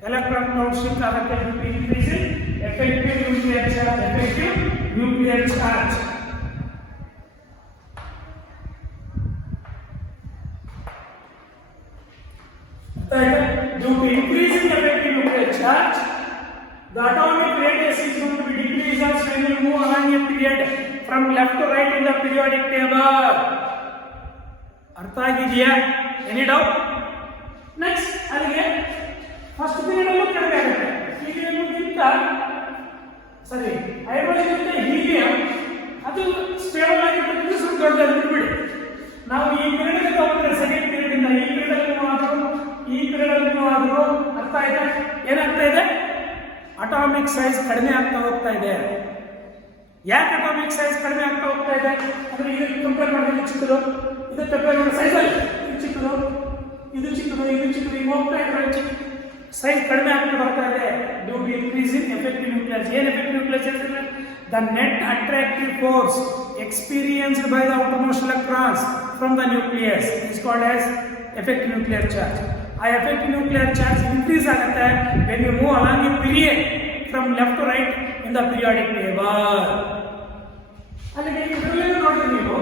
ಎಲೆಕ್ಟ್ರಾನ್ ಕ್ಲೌಡ್ ಶ್ರಿಂಕ್ ಆಗುತ್ತೆ. Effective nuclear charge, effective nuclear charge. Due to increasing effective nuclear charge, the atomic radius is going to be decreased when you move along a period from left to right in the periodic table. ಅರ್ಥ ಆಗಿದೆಯಾ? Any doubt? Next ಅಲ್ಲಿಗೆ first period ಅಲ್ಲೂ ಕಡಿಮೆ ಆಗುತ್ತೆ. ಹೀಲಿಯಂಗಿಂತ ಸರಿ hydrogen helium ಅದು stable ಆಗಿರ್ತಕ್ಕಂಥ ಸ್ವಲ್ಪ ದೊಡ್ಡದಾಗಿ ಬಿಟ್ಬಿಡಿ. ನಾವು ಈ ಪೀರಿಯಡ್ ತಗೊಂಡ್ರೆ ಸೆಕೆಂಡ್ ಪೀರಿಯಡ್ ಇಂದ ಈ ಪೀರಿಯಡ್ ಅಲ್ಲಿ ಈ ಪೀರಿಯಡ್ ಅಲ್ಲಿ ಆದರೂ ಅರ್ಥ ಆಯ್ತಾ? ಏನಾಗ್ತಾ ಇದೆ? ಅಟಾಮಿಕ್ ಸೈಜ್ ಕಡಿಮೆ ಆಗ್ತಾ ಹೋಗ್ತಾ ಇದೆ. ಯಾಕೆ ಅಟಾಮಿಕ್ ಸೈಜ್ ಕಡಿಮೆ ಆಗ್ತಾ ಹೋಗ್ತಾ ಇದೆ ಅಂದ್ರೆ ಇದಕ್ಕೆ ಕಂಪೇರ್ ಮಾಡಿದ್ರೆ ಚಿಕ್ಕದು, ಇದಕ್ಕೆ ಕಂಪೇರ್ ಮಾಡಿದ್ರೆ ಸೈಜ್ ಅಲ್ಲಿ ಚಿಕ್ಕದು, ಇದು ಚಿಕ್ಕದು, ಇದು ಚಿಕ್ಕದು, ಈಗ ಹೋಗ್ತಾ ಇದ್ರೆ ಸೈಜ್ ಕಡಿಮೆ ಆಗ್ತಾ ಬರ್ತಾ ಇದೆ. Due to increase in effective nuclear. ಏನು ಎಫೆಕ್ಟಿವ್ ನ್ಯೂಕ್ಲಿಯರ್ ಅಂದ್ರೆ the net attractive force experienced by the outermost electrons from the nucleus is called as effective nuclear charge. ಆ ಎಫೆಕ್ಟಿವ್ ನ್ಯೂಕ್ಲಿಯರ್ ಚಾರ್ಜ್ ಇನ್ಕ್ರೀಸ್ ಆಗುತ್ತೆ when you move along a period from left to right in the periodic table. ಅಲ್ಲಿಗೆ ಇದರಲ್ಲಿ ನೋಡಿದ್ರೆ ನೀವು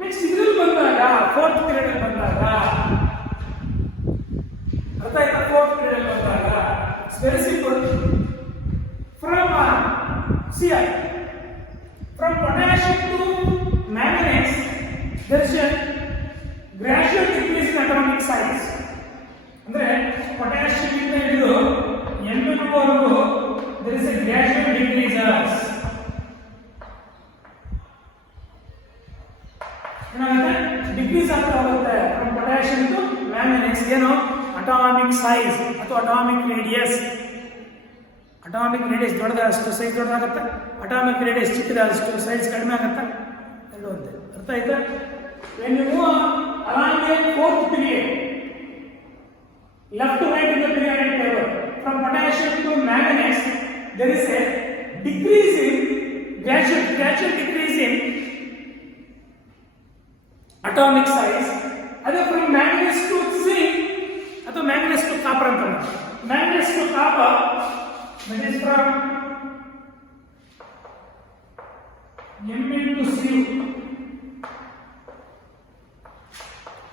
next ಇದರಲ್ಲಿ ಬಂದಾಗ fourth period ಅಲ್ಲಿ ಬಂದಾಗ ಅರ್ಥ ಆಯ್ತಾ? ಫೋರ್ತ್ ಪೀರಿಯಡ್ ಅಲ್ಲಿ ಬಂದಾಗ it's very simple. From from potassium to manganese there is a gradual decrease in atomic size. ಅಂದ್ರೆ potassium ಇಂದ ಹಿಡಿದು Mn ವರೆಗೂ there is a gradual decrease. ಏನಾಗುತ್ತೆ? ಡಿಕ್ರೀಸ್ ಆಗ್ತಾ ಹೋಗುತ್ತೆ from potassium to manganese. ಏನು? ಅಟಾಮಿಕ್ ಸೈಜ್ ಅಥವಾ ಅಟಾಮಿಕ್ ರೇಡಿಯಸ್. ಅಟಾಮಿಕ್ ರೇಡಿಯಸ್ ದೊಡ್ಡದಾದಷ್ಟು ಸೈಜ್ ದೊಡ್ಡದಾಗುತ್ತೆ, ಅಟಾಮಿಕ್ ರೇಡಿಯಸ್ ಚಿಕ್ಕದಾದಷ್ಟು ಸೈಜ್ ಕಡಿಮೆ ಆಗುತ್ತೆ. ಎರಡು ಒಂದೇ. ಅರ್ಥ ಆಯ್ತಾ? when you move along a fourth period left to right in the periodic table from potassium to manganese, there is a decrease in gradual decrease in atomic size. Other from manganese to zinc, or manganese to copper. Manganese to copper, that is from Mn to Cu.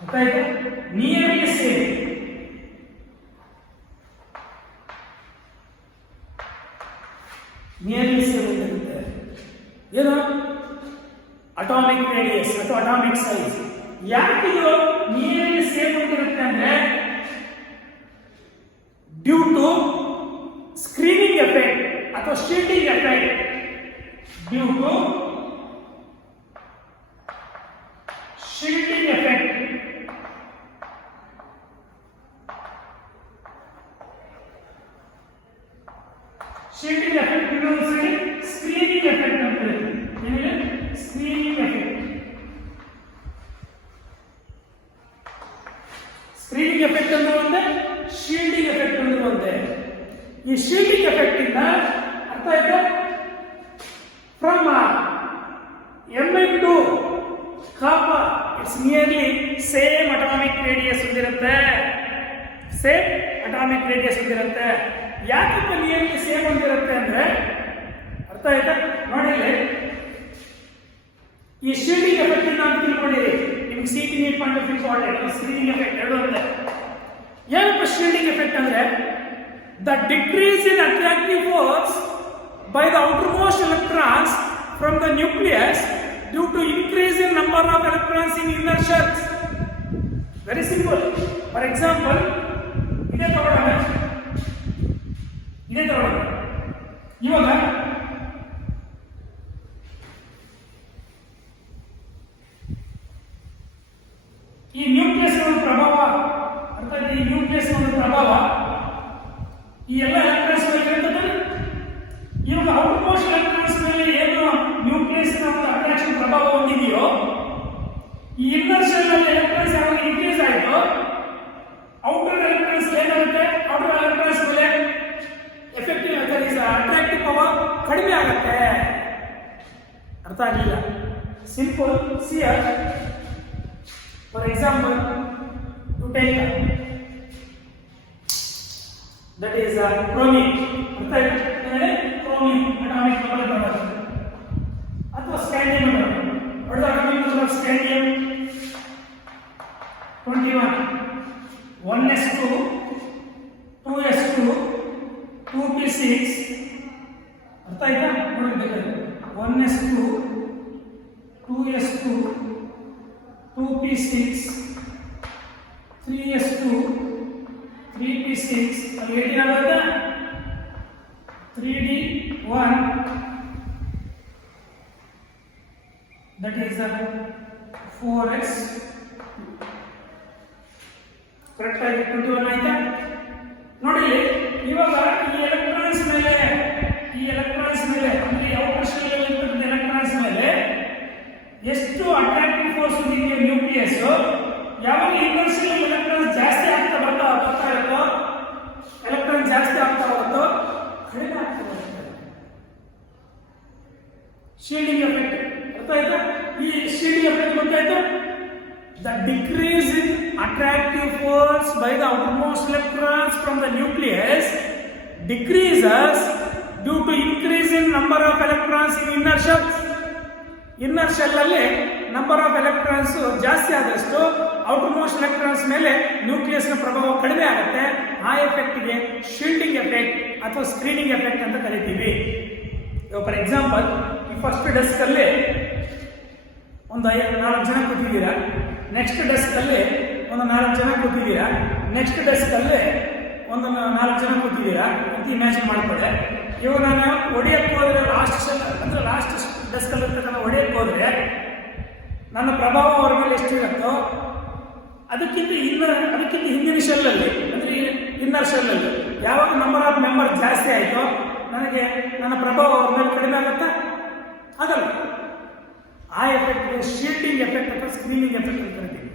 Okay, nearly same. Nearly same ಇರುತ್ತೆ. ಏನು atomic radius ಅಥವಾ atomic size. ಯಾಕೆ ಇದು nearly same ಆಗಿರುತ್ತೆ ಅಂದ್ರೆ due to screening effect ಅಥವಾ shielding effect. Due to shielding effect. Shielding effect ಇನ್ನೊಂದು ಸರಿ ಸ್ಕ್ರೀನಿಂಗ್ ಎಫೆಕ್ಟ್ ಅಂತ ಹೇಳ್ತೀವಿ. ಏನಿದೆ ಸ್ಕ್ರೀನಿಂಗ್ ಎಫೆಕ್ಟ್. ಸ್ಕ್ರೀನಿಂಗ್ ಎಫೆಕ್ಟ್ ಅಂದ್ರೆ ಒಂದೇ, ಶೀಲ್ಡಿಂಗ್ ಎಫೆಕ್ಟ್ ಅಂದ್ರೆ ಒಂದೇ. ಈ ಶೀಲ್ಡಿಂಗ್ ಎಫೆಕ್ಟ್ ಇಂದ ಅರ್ಥ ಆಯ್ತಾ? From Mn to copper, it's nearly same atomic radius ಹೊಂದಿರುತ್ತೆ. ಸೇಮ್ ಅಟಾಮಿಕ್ ರೇಡಿಯಸ್ ಹೊಂದಿರುತ್ತೆ. ಯಾಕಪ್ಪ ನಿಯರ್ಲಿ ಸೇಮ್ ಹೊಂದಿರುತ್ತೆ ಅಂದ್ರೆ ಅರ್ಥ ಆಯ್ತಾ? ನೋಡಿ, ಈ ಶೀಲ್ಡಿಂಗ್ ಎಫೆಕ್ಟ್ ಇಂದ ಅಂತ ತಿಳ್ಕೊಂಡಿರಿ. ನಿಮ್ಗೆ CET NEET point of view ಕೊಡಲಿ, ಸ್ಕ್ರೀನಿಂಗ್ ಎಫೆಕ್ಟ್ ಎರಡು ಒಂದೇ. ಏನಪ್ಪ ಶೀಲ್ಡಿಂಗ್ ಎಫೆಕ್ಟ್ ಅಂದ್ರೆ the decrease in attractive force by the outermost electrons from the nucleus due to increase in number of electrons in inner shells. Very simple. For example, ide ತಗೊಳ್ಳೋಣ. ಇವಾಗ ಈ nucleus ಒಂದು ಪ್ರಭಾವ, ಅರ್ಥಾತ್ ಈ ನ್ಯೂಕ್ಲಿಯಸ್ ಒಂದು ಪ್ರಭಾವ ಈ ಎಲ್ಲ ಎಲೆಕ್ಟ್ರಾನ್ಸ್ ಮೇಲೆ ಇರುತ್ತದೆ. ಇವಾಗ ಔಟ್ಮೋಸ್ಟ್ ಎಲೆಕ್ಟ್ರಾನ್ಸ್ ಮೇಲೆ ಏನು ನ್ಯೂಕ್ಲಿಯಸ್ ಒಂದು ಅಟ್ರಾಕ್ಷನ್ ಪ್ರಭಾವ ಹೊಂದಿದೆಯೋ, ಈ ಇನ್ನರ್ ಶೆಲ್ ಅಲ್ಲಿ ಎಲೆಕ್ಟ್ರಾನ್ಸ್ ಯಾವಾಗ ಇನ್ಕ್ರೀಸ್ ಆಯಿತು, ಔಟರ್ ಎಲೆಕ್ಟ್ರಾನ್ಸ್ ಏನಾಗುತ್ತೆ, ಔಟರ್ ಎಲೆಕ್ಟ್ರಾನ್ಸ್ ಮೇಲೆ ಎಫೆಕ್ಟಿವ್ ಅಟ್ರಾಕ್ಟಿವ್ ಪವರ್ ಕಡಿಮೆ ಆಗುತ್ತೆ. ಅರ್ಥ ಆಗಿಲ್ಲ? ಸಿಂಪಲ್. ಸಿಯರ್ for example to take that is chromium. ಅರ್ಥ ಆಯ್ತಾ? chromium atomic number ಬರುತ್ತೆ. ಅಥವಾ scandium number. what is the atomic number of scandium? 21. 1s2 2s2 2p6. ಅರ್ಥ ಆಯ್ತಾ? ನೋಡಬೇಕು. 1s2 2s2 2p6 3s2 3p6 ಅಲ್ಲಿ 18 ಆಗುತ್ತೆ. 3d1 that is 4s correct ಆಗಿ 21 ಆಯ್ತಾ? ನೋಡಿ, ಇವಾಗ ಈ ಎಲೆಕ್ಟ್ರಾನ್ಸ್ ಮೇಲೆ ಅಂದ್ರೆ ಔಟರ್ ಶೆಲ್ ಅಲ್ಲಿ ಇರ್ತಕ್ಕಂಥ ಎಲೆಕ್ಟ್ರಾನ್ಸ್ ಮೇಲೆ ಎಷ್ಟು ಅಟ್ರಾಕ್ಟಿವ್ ಫೋರ್ಸ್ ಹೊಂದಿದೆ ನ್ಯೂಕ್ಲಿಯಸ್. ಯಾವಾಗ ಇನ್ನರ್ ಶೆಲ್ ಎಲೆಕ್ಟ್ರಾನ್ಸ್ ಜಾಸ್ತಿ ಆಗ್ತಾ ಇರುತ್ತೋ, ಎಲೆಕ್ಟ್ರಾನ್ ಜಾಸ್ತಿ ಆಗ್ತಾ ಹೋಗುತ್ತೋ, ಕಡಿಮೆ ಆಗ್ತಾ ಹೋಗುತ್ತೆ. Shielding effect. ಅರ್ಥ ಆಯ್ತಾ? ಈ ಶೀಲ್ಡಿಂಗ್ ಎಫೆಕ್ಟ್ ಗೊತ್ತಾಯ್ತು? The decrease in attractive force by the outermost electrons from the nucleus decreases due to increase in number of electrons in inner shells. Inner shell ಅಲ್ಲಿ ನಂಬರ್ ಆಫ್ ಎಲೆಕ್ಟ್ರಾನ್ಸ್ ಜಾಸ್ತಿ ಆದಷ್ಟು outer most electrons ಮೇಲೆ nucleus ನ ಪ್ರಭಾವ ಕಡಿಮೆ ಆಗುತ್ತೆ. ಆ effect ಗೆ ಶೀಲ್ಡಿಂಗ್ ಎಫೆಕ್ಟ್ ಅಥವಾ ಸ್ಕ್ರೀನಿಂಗ್ ಎಫೆಕ್ಟ್ ಅಂತ ಕರಿತೀವಿ. ಫಾರ್ ಎಕ್ಸಾಂಪಲ್, ಈ ಫಸ್ಟ್ ಡೆಸ್ಕ್ ಅಲ್ಲಿ ಒಂದು 4 ಜನ ಕೂತಿದ್ದೀರಾ, ನೆಕ್ಸ್ಟ್ ಡೆಸ್ಕ್ ಅಲ್ಲಿ ಒಂದು 4 ಜನ ಕೂತಿದ್ದೀರಾ, ನೆಕ್ಸ್ಟ್ ಡೆಸ್ಕ್ ಅಲ್ಲಿ ಒಂದು 4 ಜನ ಕೂತಿದ್ದೀರಾ ಅಂತ ಇಮ್ಯಾಜಿನ್ ಮಾಡ್ಕೊಳ್ಳಿ. ಇವಾಗ ನಾನು ಹೊಡೆಯಕ್ಕೆ ಹೋದ್ರೆ ಲಾಸ್ಟ್ ಡೆಸ್ಕ್ ಅಲ್ಲಿ ಇರ್ತಕ್ಕಂಥ ಹೊಡೆಯಕ್ಕೆ ಹೋದ್ರೆ ನನ್ನ ಪ್ರಭಾವ ಅವ್ರ ಮೇಲೆ ಎಷ್ಟಿರುತ್ತೋ ಅದಕ್ಕಿಂತ ಹಿಂದಿನ ಶೆಲ್ ಅಲ್ಲಿ ಅಂದ್ರೆ ಇನ್ನರ್ ಶೆಲ್ ಅಲ್ಲಿ ಯಾವಾಗ ನಂಬರ್ ಆಫ್ ಮೆಂಬರ್ ಜಾಸ್ತಿ ಆಯಿತೋ ನನಗೆ ನನ್ನ ಪ್ರಭಾವ ಅವ್ರ ಮೇಲೆ ಕಡಿಮೆ ಆಗುತ್ತಾ? ಆಗಲ್ಲ. ಆ ಎಫೆಕ್ಟ್ ಶೀಲ್ಡಿಂಗ್ ಎಫೆಕ್ಟ್ ಅಥವಾ ಸ್ಕ್ರೀನಿಂಗ್ ಎಫೆಕ್ಟ್ ಅಂತ ಕರಿತೀವಿ.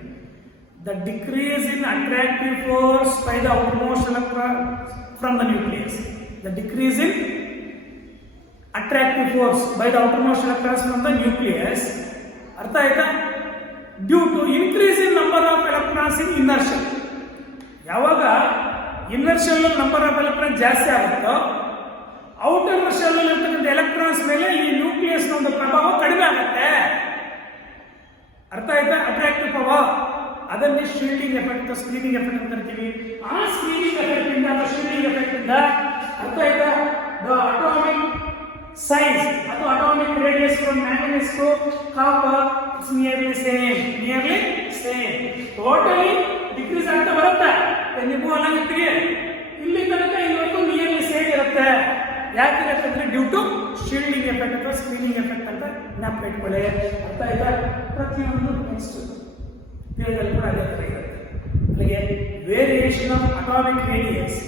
The decrease in attractive force by the outermost electron from the nucleus. The decrease in attractive force by the outermost electrons from the nucleus. ಅರ್ಥ ಆಯ್ತಾ? Due to increase in number of electrons in inner shell. ಯಾವಾಗ inner shell number of electron ಜಾಸ್ತಿ ಆಗುತ್ತೋ outer shell ಇರ್ತಕ್ಕಂಥ electrons ಮೇಲೆ ಈ nucleus ನ ಒಂದು ಪ್ರಭಾವ ಕಡಿಮೆ ಆಗುತ್ತೆ. ಅರ್ಥ ಆಯ್ತಾ? ಅಟ್ರಾಕ್ಟಿವ್ ಪವರ್, ಅದನ್ನೇ ಶೀಲ್ಡಿಂಗ್ ಎಫೆಕ್ಟ್, ಸ್ಕ್ರೀನಿಂಗ್ ಎಫೆಕ್ಟ್ ಅಂತ ಕರಿತೀವಿ. ಆ ಸ್ಕ್ರೀನಿಂಗ್ ಎಫೆಕ್ಟ್ ಇಂದ ಶೀಲ್ಡಿಂಗ್ ಎಫೆಕ್ಟ್ ಇಂದ ಅರ್ಥ ಆಯ್ತಾ ದ ಅಟಾಮಿಕ್ ಸೈಜ್ ಅಥವಾ atomic radius from manganese to copper it's nearly same totally decrease ಆಗ್ತಾ ಬರುತ್ತೆ. ನೀವು ಅನಾಗತ್ತೀರಿ ಇಲ್ಲಿ ತನಕ ಇವತ್ತು ನಿಯರ್ಲಿ ಸೇಮ್ ಇರುತ್ತೆ. ಯಾಕಿರುತ್ತೆ ಅಂದ್ರೆ ಡ್ಯೂ ಟು ಶೀಲ್ಡಿಂಗ್ ಎಫೆಕ್ಟ್ ಅಥವಾ ಸ್ಕ್ರೀನಿಂಗ್ ಎಫೆಕ್ಟ್ ಅಂತ ಜ್ಞಾಪಕ ಇಟ್ಕೊಳ್ಳಿ. ಅರ್ಥ ಆಯ್ತಾ? ಪ್ರತಿಯೊಂದು ನೆಕ್ಸ್ಟ್ ಪೇಜಲ್ಲಿ ಕೂಡ ಅದೇ ಥರ ಇರುತ್ತೆ. ಅಲ್ಲಿಗೆ variation of atomic radius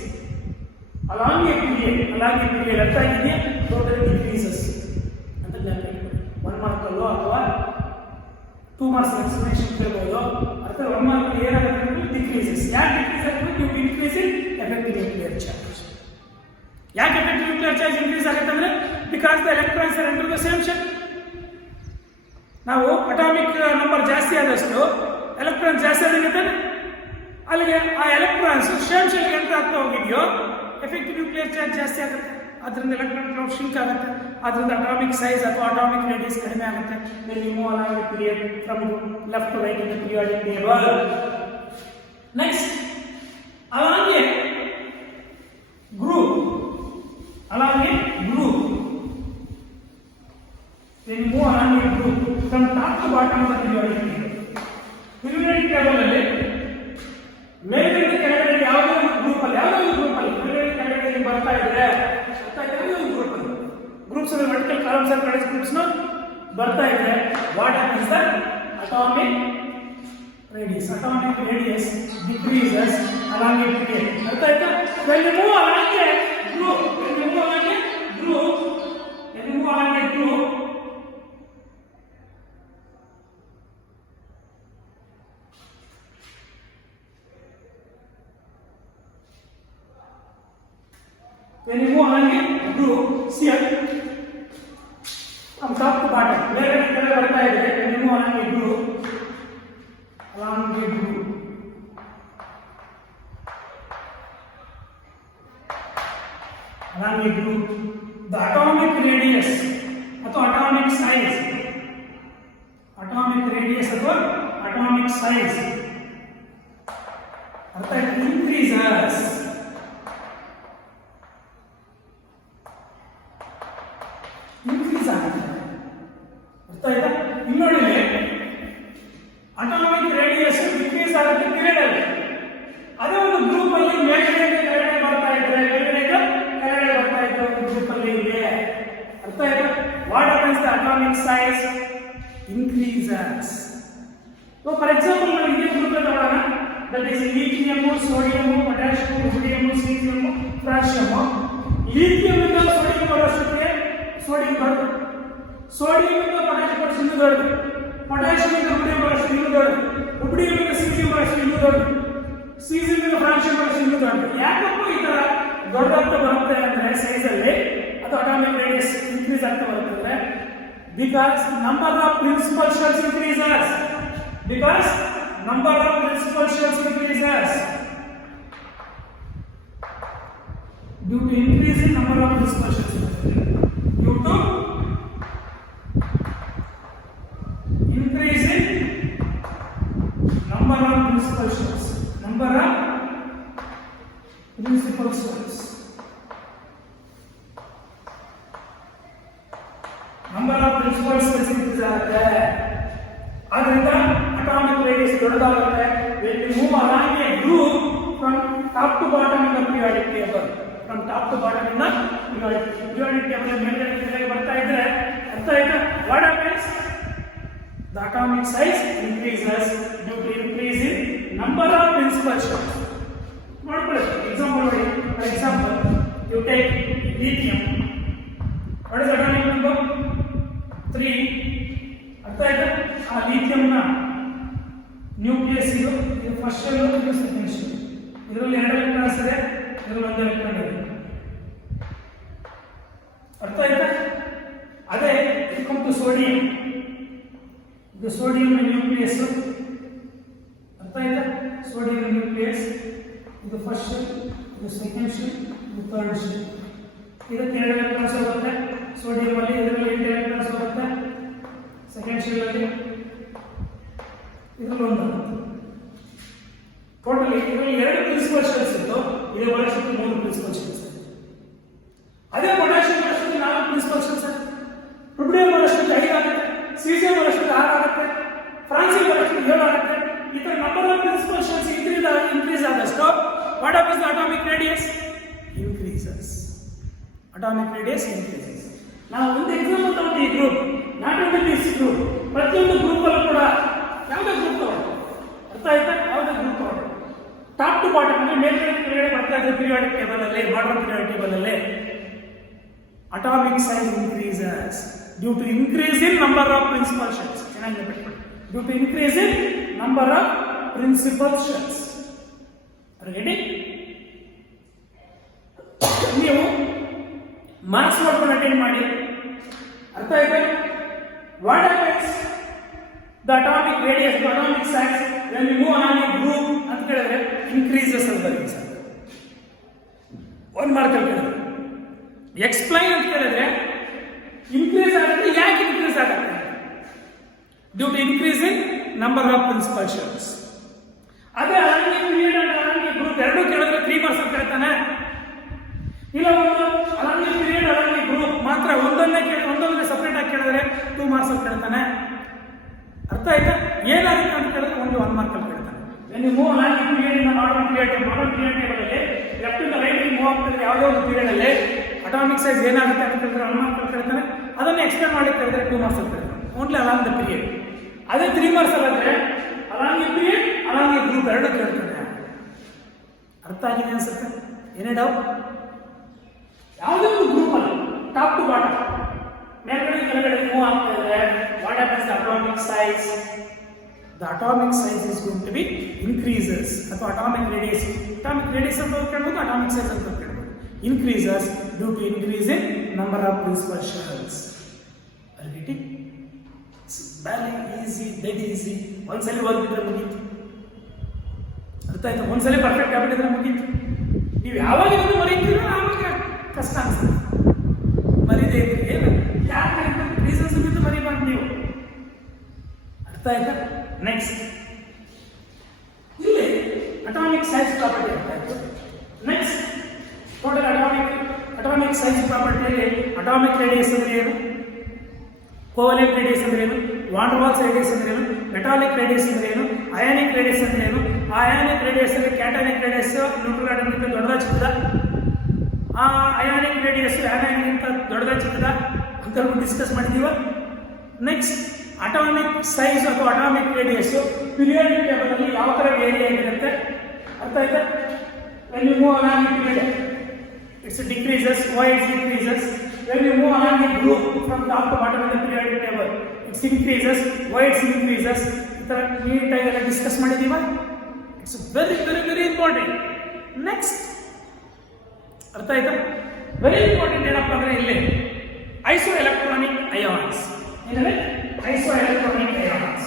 along a period ಅರ್ಥ ಆಗಿದೆ ಟೋಟಲಿ ಡಿಕ್ರೀಸಸ್ ಅಂತ ಜ್ಞಾಪಕ ಇಟ್ಕೊಳ್ಳಿ. 1 ಮಾರ್ಕಲ್ಲೋ ಅಥವಾ 2 ಮಾರ್ಕ್ಸ್ ಎಕ್ಸ್ಪ್ಲನೇಷನ್ ಕೇಳ್ಬೋದು. ಅರ್ಥ 1 ಮಾರ್ಕ್ ಏನಾಗುತ್ತೆ ಅಂದ್ರೆ ಡಿಕ್ರೀಸಸ್. ಯಾಕೆ ಡಿಕ್ರೀಸ್ ಆಗುತ್ತೆ? Due to increase in effective nuclear charge. ಯಾಕೆ ಎಫೆಕ್ಟಿವ್ ನ್ಯೂಕ್ಲಿಯರ್ ಚಾರ್ಜ್ ಇನ್ಕ್ರೀಸ್ ಆಗುತ್ತೆ ಅಂದ್ರೆ because the electrons are enter the same shell. ನಾವು ಅಟಾಮಿಕ್ ನಂಬರ್ ಜಾಸ್ತಿ ಆದಷ್ಟು ಎಲೆಕ್ಟ್ರಾನ್ ಜಾಸ್ತಿ ಆಗುತ್ತೆ, ಅಲ್ಲಿಗೆ ಆ ಎಲೆಕ್ಟ್ರಾನ್ಸ್ ಸೇಮ್ ಶೆಲ್ಗೆ ಎಂಟರ್ ಆಗ್ತಾ ಹೋಗಿದೆಯೋ ಎಫೆಕ್ಟಿವ್ ನ್ಯೂಕ್ಲಿಯರ್ ಚಾರ್ಜ್ ಜಾಸ್ತಿ ಆಗುತ್ತೆ. ಅದರಿಂದ ಎಲೆಕ್ಟ್ರಾನ್ ಕ್ಲೌಡ್ ಶಿಂಕ್ ಆಗುತ್ತೆ. ಅದರಿಂದ ಅಟಾಮಿಕ್ ಸೈಜ್ ಅಥವಾ ಅಟಾಮಿಕ್ ರೇಡಿಯಸ್ ಕಡಿಮೆ ಆಗುತ್ತೆ. Move along the period from left to right in the periodic table. Next along a group then move along a group from top to bottom of the periodic table. Periodic table ಅಲ್ಲಿ ಮೇಲ್ಗಡೆ ಕೆಳಗಡೆ ಯಾವುದೋ ಒಂದು group ಅಲ್ಲಿ ಮೇಲ್ಗಡೆ ಕೆಳಗಡೆ ಬರ್ತಾ ಇದ್ರೆ ಯಾವುದೋ ಒಂದು ಗ್ರೂಪ್ಸ್ ಅಲ್ಲಿ ವರ್ಟಿಕಲ್ ಕಾಲಮ್ಸ್ ಅಲ್ಲಿ ಕಡೆ ಗ್ರೂಪ್ಸ್ ನ ಬರ್ತಾ ಇದ್ರೆ what happens that atomic radius decreases along a period. ಅರ್ಥ ಆಯ್ತಾ? when you move along a group see from top to bottom where it is ಬರ್ತಾ ಇದೆ. when you move along a group the atomic radius ಅಥವಾ atomic size ಅರ್ಥ increases. ಅರ್ಥ ಆಯ್ತಾ? ಇನ್ನೊಂದು atomic radius decrease ಆಗುತ್ತೆ ಪೀರಿಯಡ್ ಅಲ್ಲಿ. ಅದೇ ಒಂದು ಗ್ರೂಪ್ ಅಲ್ಲಿ ಮೇಲ್ಗಡೆ ಕೆಳಗಡೆ ಬರ್ತಾ ಇದ್ರೆ ಒಂದು ಗ್ರೂಪ್ ಅಲ್ಲಿ ಇದೆ. ಅರ್ಥ ಆಯ್ತಾ? What happens the atomic size increases. So for example ನಾವು ಇದೇ ಗ್ರೂಪ್ ಅನ್ನು ತಗೊಳ್ಳೋಣ. That is lithium, sodium, potassium, ರುಬಿಡಿಯಂ, caesium, francium. Lithium ಇಂದ ಸೋಡಿಯಂ ಬರೋಷ್ಟಕ್ಕೆ ಸೋಡಿಯಂ ಬರುತ್ತೆ. ಸೋಡಿಯಂ ಇಂದ ಪೊಟ್ಯಾಷಿಯಂ ಬರೋಷ್ಟು ಇನ್ನೂ ದೊಡ್ಡದು. ಪೊಟ್ಯಾಷಿಯಂ ಇಂದ ರುಬಿಡಿಯಂ ಬರೋಷ್ಟು ಇನ್ನೂ ದೊಡ್ಡದು. ರುಬಿಡಿಯಂ ಇಂದ ಸೀಸಿಯಂ ಬರೋಷ್ಟು ಇನ್ನೂ ದೊಡ್ಡದು. ಸೀಸಿಯಂ ಇಂದ ಫ್ರಾನ್ಸಿಯಂ ಬರೋಷ್ಟು ಇನ್ನೂ ದೊಡ್ಡದು. ಯಾಕಪ್ಪ ಈ ತರ ದೊಡ್ಡದಾಗ್ತಾ ಬರುತ್ತೆ ಅಂದ್ರೆ ಸೈಜ್ ಅಲ್ಲಿ ಅದು ಅಟಾಮಿಕ್ ರೇಡಿಯಸ್ ಇನ್ಕ್ರೀಸ್ ಆಗ್ತಾ ಬರುತ್ತೆ ಅಂದ್ರೆ because number of principal shells increases. due to increase in number of principal shells. Due to increase in number of principal shells. Number of principal shells increase ಆಗುತ್ತೆ. ಅದರಿಂದ ಅಟಾಮಿಕ್ ರೇಡಿಯಸ್ ದೊಡ್ಡದಾಗುತ್ತೆ. when you move along a group from top to bottom in the periodic table. periodic table ಮೇಲ್ಗಡೆ ಕೆಳಗೆ ಬರ್ತಾ ಇದ್ರೆ ಅರ್ಥ ಆಯ್ತಾ? what happens? the atomic size increases due to increase in number of principal shells. ನೋಡ್ಕೊಳ್ಳಿ ಎಕ್ಸಾಂಪಲ್ ನೋಡಿ. For example you take lithium. what is atomic number? 3. ಅರ್ಥ ಆಯ್ತಾ? ಆ ಲಿಥಿಯಂ ನ ನ್ಯೂಕ್ಲಿಯಸ್ ಇದು ಫಸ್ಟ್ ಶೆಲ್, ಇದು ಸೆಕೆಂಡ್ ಶೆಲ್. ಇದರಲ್ಲಿ 2 ಎಲೆಕ್ಟ್ರಾನ್ಸ್ ಇದೆ. ಇದರಲ್ಲಿ ಒಂದು ಎಲೆಕ್ಟ್ರಾನ್ ಇದೆ. ಅರ್ಥ ಆಯ್ತಾ? ಅದೇ ಇದು ಸೋಡಿಯಂ, ಇದು ಸೋಡಿಯಂ ನ್ಯೂಕ್ಲಿಯಸ್. ಅರ್ಥ ಆಯ್ತಾ? ಸೋಡಿಯಂ ನ್ಯೂಕ್ಲಿಯಸ್ ಇದು ಫಸ್ಟ್ ಶೆಲ್, ಇದು ಸೆಕೆಂಡ್ ಶೆಲ್, ಇದು ಥರ್ಡ್ ಶೆಲ್. ಇದಕ್ಕೆ 2 ಎಲೆಕ್ಟ್ರಾನ್ಸ್ ಹೋಗುತ್ತೆ ಸೋಡಿಯಂ ಅಲ್ಲಿ, ಇದರಲ್ಲಿ 8 ಎಲೆಕ್ಟ್ರಾನ್ಸ್ ಹೋಗುತ್ತೆ ಸೆಕೆಂಡ್ ಶೆಲ್ ಅಲ್ಲಿ, ಇದರಲ್ಲಿ ಒಂದು. ಟೋಟಲಿ ಇದರಲ್ಲಿ 2 ಪ್ರಿನ್ಸಿಪಲ್ ಶೆಲ್ಸ್ ಇತ್ತು, ಇದೇ ವರ್ಷಕ್ಕೆ 3 ಪ್ರಿನ್ಸಿಪಲ್ ಶೆಲ್ಸ್. ಅದೇ ಪೊಟ್ಯಾಷಿಯಂ ವರ್ಷಕ್ಕೆ 4 ಪ್ರಿನ್ಸಿಪಲ್ ಶೆಲ್ಸ್, ರುಬಿಡಿಯಂ ವರ್ಷಕ್ಕೆ 5 ಆಗುತ್ತೆ, ಸೀಸಿಯಂ ವರ್ಷಕ್ಕೆ 6 ಆಗುತ್ತೆ, ಫ್ರಾನ್ಸಿಯಂ ವರ್ಷಕ್ಕೆ 7 ಆಗುತ್ತೆ. ಈ ತರ number of principal shells increase ಆದಷ್ಟು what of is the atomic radius increases. Atomic radius increases. ನಾವು ಒಂದು ಎಕ್ಸಾಂಪಲ್ ತಗೊಂಡು ಈ group, not only this group, ಪ್ರತಿಯೊಂದು ಗ್ರೂಪ್ ಅಲ್ಲೂ ಕೂಡ ಯಾವುದೇ ಗ್ರೂಪ್ ತಗೊಂಡು, ಅರ್ಥ ಆಯ್ತಾ? ಯಾವುದೇ ಗ್ರೂಪ್ ತಗೊಂಡು ಟಾಪ್ ಟು ಬಾಟಮ್ ಅಂದ್ರೆ ಮೇಲ್ಗಡೆ ಕೆಳಗಡೆ ಬರ್ತಾ ಇದ್ರೆ ಪೀರಿಯಾಡಿಕ್ ಟೇಬಲ್ ಅಲ್ಲಿ, ಬಾಟಮ್ ಪೀರಿಯಾಡಿಕ್ ಟೇಬಲ್ ಅಲ್ಲಿ atomic size increases due to increase in number of principal shells. ಚೆನ್ನಾಗಿ ನೆನಪಿಟ್ಕೊಳ್ಳಿ, due to increase in number of principal shells. Ready? ನೀವು ಮಾರ್ಕ್ಸ್ ಮಾಡ್ಕೊಂಡು ಅಟೆಂಡ್ ಮಾಡಿ. ಅರ್ಥ ಆಯ್ತಾ? What happens? The atomic radius, the atomic size when we move along a group ಅಂತ ಹೇಳಿದ್ರೆ increases ಅಂತ ಬರುತ್ತೆ ಸರ್. 1 ಮಾರ್ಕ್ ಅಲ್ಲಿ ಹೇಳಿದ್ರೆ ಎಕ್ಸ್ಪ್ಲೈನ್ ಅಂತ ಹೇಳಿದ್ರೆ ಇನ್ಕ್ರೀಸ್ ಆಗುತ್ತೆ. ಯಾಕೆ ಇನ್ಕ್ರೀಸ್ ಆಗುತ್ತೆ? Due to increase in number of principal shells. ಅದೇ along a period and along a group ಎರಡೂ ಕೇಳಿದ್ರೆ 3 ಮಾರ್ಕ್ಸ್ ಅಂತ ಹೇಳ್ತಾನೆ. ಇಲ್ಲ ಒಂದು ಅಲಾಂಗಿ ಪೀರಿಯಡ್ ಅಲಾಂಗಿ ಗ್ರೂಪ್ ಮಾತ್ರ ಒಂದೊಂದೇ ಸಪರೇಟ್ ಆಗಿ ಕೇಳಿದ್ರೆ 2 ಮಾರ್ಕ್ಸ್ ಅಂತ ಹೇಳ್ತಾನೆ. ಅರ್ಥ ಆಯ್ತಾ? ಏನಾಗುತ್ತೆ ಅಂತ ಕೇಳಿದ್ರೆ ಒಂದು 1 ಮಾರ್ಕ್ ಅಂತ ಹೇಳ್ತಾನೆ. ನೀವು ಮೂವ್ ಅಲಾಂಗಿ ಪೀರಿಯಡ್ ಇಂದ ಮಾಡರ್ನ್ ಪೀರಿಯಡ್ ಟೇಬಲ್ ಅಲ್ಲಿ ಲೆಫ್ಟ್ ಇಂದ ರೈಟ್ ಮೂವ್ ಆಗ್ತಿದ್ರೆ ಯಾವುದೋ ಒಂದು ಪೀರಿಯಡ್ ಅಲ್ಲಿ ಅಟಾಮಿಕ್ ಸೈಜ್ ಏನಾಗುತ್ತೆ ಅಂತ ಕೇಳಿದ್ರೆ 1 ಮಾರ್ಕ್ ಅಂತ ಹೇಳ್ತಾನೆ. ಅದನ್ನು ಎಕ್ಸ್ಪ್ಲೇನ್ ಮಾಡಿ ಕೇಳಿದ್ರೆ 2 ಮಾರ್ಕ್ಸ್ ಅಂತ ಹೇಳ್ತಾನೆ. Only along the period. ಅದೇ 3 ಮಾರ್ಕ್ಸ್ ಅಲ್ಲಾದ್ರೆ along the period along the group ಎರಡು ಕೇಳ್ತಾನೆ. ಅರ್ಥ ಆಗಿದೆ ಅನ್ಸುತ್ತೆ? ಏನೇ ಡೌಟ್? ಯಾವುದೇ ಒಂದು ಗ್ರೂಪ್ ಅಲ್ಲಿ ಟಾಪ್ ಟು ಬಾಟಮ್ ಮೇಲ್ಗಡೆ ಕೆಳಗಡೆ ಮೂವ್ ಆಗ್ತಾ ಇದ್ರೆ what happens the atomic size? The atomic size is going to be increases. ಅಥವಾ atomic radius ಅಂತ ಕೇಳಬಹುದು, atomic size ಅಂತ ಕೇಳಬಹುದು. Increases due to increase in number of principal shells. Are you getting? It's very easy, dead easy. ಒಂದ್ಸಲಿ ಓದ್ಬಿಟ್ರೆ ಮುಗೀತು. ಅರ್ಥ ಆಯ್ತಾ? ಒಂದ್ಸಲಿ ಪರ್ಫೆಕ್ಟ್ ಆಗ್ಬಿಟ್ಟಿದ್ರೆ ಮುಗೀತು. ನೀವು ಯಾವಾಗ ಇದನ್ನು ಮರೀತೀರೋ ಆವಾಗ ಕಷ್ಟ ಅನ್ಸುತ್ತೆ. ಮರೀದೇ ಇದ್ರೆ ಏನು ಯಾಕೆ ರೀಸನ್ಸ್ ಬಿಟ್ಟು ಮರಿಬಾರ್ದು ನೀವು. ಅರ್ಥ ಆಯ್ತಾ? ನೆಕ್ಸ್ಟ್ ಇಲ್ಲಿ ಅಟಾಮಿಕ್ ಸೈಜ್ ಪ್ರಾಪರ್ಟಿ ಅಂತ ಆಯ್ತು. ನೆಕ್ಸ್ಟ್ ಟೋಟಲ್ ಅಟಾಮಿಕ್ ಸೈಜ್ ಪ್ರಾಪರ್ಟಿಯಲ್ಲಿ ಅಟಾಮಿಕ್ ರೇಡಿಯಸ್ ಅಂದ್ರೆ ಏನು, ಕೋವಲೆಂಟ್ ರೇಡಿಯಸ್ ಅಂದ್ರೆ ಏನು, ವಾನ್ ಡರ್ ವಾಲ್ಸ್ ರೇಡಿಯಸ್ ಅಂದ್ರೆ ಏನು, ಮೆಟಾಲಿಕ್ ರೇಡಿಯಸ್ ಅಂದ್ರೆ ಏನು, ಅಯಾನಿಕ್ ರೇಡಿಯಸ್ ಅಂದ್ರೆ ಏನು, ಆ ಅಯಾನಿಕ್ ರೇಡಿಯಸ್ ಅಲ್ಲಿ ಕ್ಯಾಟಾನಿಕ್ ರೇಡಿಯಸ್ ನ್ಯೂಟ್ರಲ್ ಆಟಮ್ಗಿಂತ ದೊಡ್ಡದ ಚಿಕ್ಕದ, ಆ ಅಯಾನಿಕ್ ರೇಡಿಯಸ್ ಆಯಾನಿಕ್ಗಿಂತ ದೊಡ್ಡದ ಚಿಕ್ಕದ ಅಂತ ಡಿಸ್ಕಸ್ ಮಾಡಿದೀವ. ನೆಕ್ಸ್ಟ್ ಅಟಾಮಿಕ್ ಸೈಜ್ ಅಥವಾ ಅಟಾಮಿಕ್ ರೇಡಿಯಸ್ ಪೀರಿಯಾಡಿಕ್ ಟೇಬಲ್ ಅಲ್ಲಿ ಯಾವ ತರ ವೇರಿ ಆಗಿರುತ್ತೆ. ಅರ್ಥ ಆಯ್ತಾ? when you move along the period it decreases. Why it decreases? when you move along the group from top to bottom of the periodic table it increases. Why it increases? ಇತರ ನೀಟಾಗಿ ಎಲ್ಲ discuss ಮಾಡಿದೀವ. It's very very very important. Next ಅರ್ಥ ಆಯ್ತಾ? Very important ಏನಪ್ಪ ಅಂದ್ರೆ ಇಲ್ಲಿ isoelectronic ions. ಏನಂದ್ರೆ isoelectronic ions.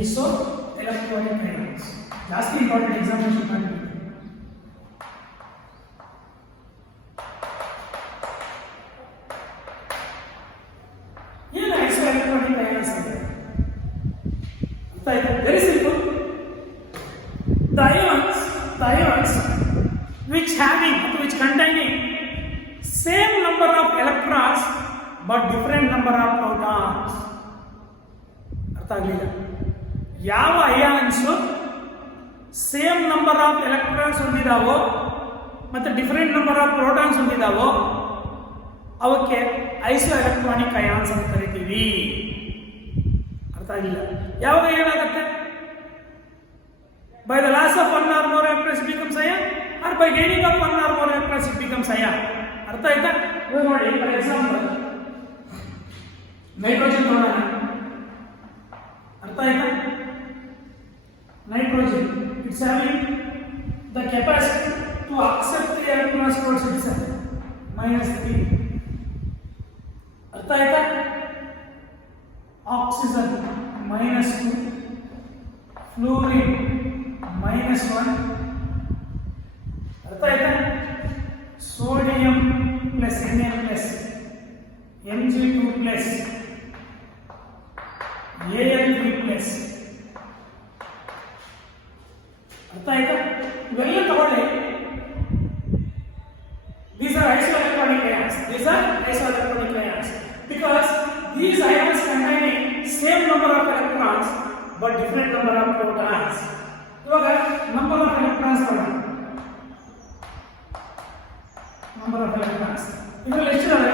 Isoelectronic ions. ಜಾಸ್ತಿ ಇಂಪಾರ್ಟೆಂಟ್ ಎಕ್ಸಾಮಿನೇಷನ್ ಮಾಡಿ. ಏನು isoelectronic ions ಅಂದ್ರೆ? ಅರ್ಥ ಆಯ್ತಾ? Very simple. The ions which containing same number of electrons but different number of protons. ಅರ್ಥ ಆಗಲಿಲ್ಲ? ಯಾವ ions same number of electrons ಹೊಂದಿದಾವೋ ಮತ್ತೆ ಡಿಫರೆಂಟ್ ನಂಬರ್ ಆಫ್ ಪ್ರೋಟಾನ್ಸ್ ಹೊಂದಿದಾವೋ ಅವಕ್ಕೆ ಐಸೋ ಎಲೆಕ್ಟ್ರಾನಿಕ್ ಅಯಾನ್ಸ್ ಅಂತ ಕರಿತೀವಿ. ಅರ್ಥ ಆಗಿಲ್ಲ? ಯಾವಾಗ ಏನಾಗುತ್ತೆ? by the loss of one or more electrons it becomes ion or by gaining of one or more electrons it becomes ion. ಅರ್ಥ ಆಯ್ತಾ? ನೋಡಿ ಫಾರ್ ಎಕ್ಸಾಂಪಲ್ ನೈಟ್ರೋಜನ್ ನೋಡೋಣ. nitrogen. It's having the capacity to accept the electrons towards itself. -3. अर्थ आयता? Oxygen -2, fluorine -1. अर्थ आयता? Sodium plus Na plus Mg2 plus Al3 plus. अर्थ आयता? इवेल्ल तगोळ्ळि. These are isoelectronic ions. These are isoelectronic ions because these ions containing same number of electrons but different number of protons. ಇವಾಗ number of electrons ತಗೊಳ್ಳಿ. Number of electrons. ಇದರಲ್ಲಿ ಎಷ್ಟಿದಾವೆ?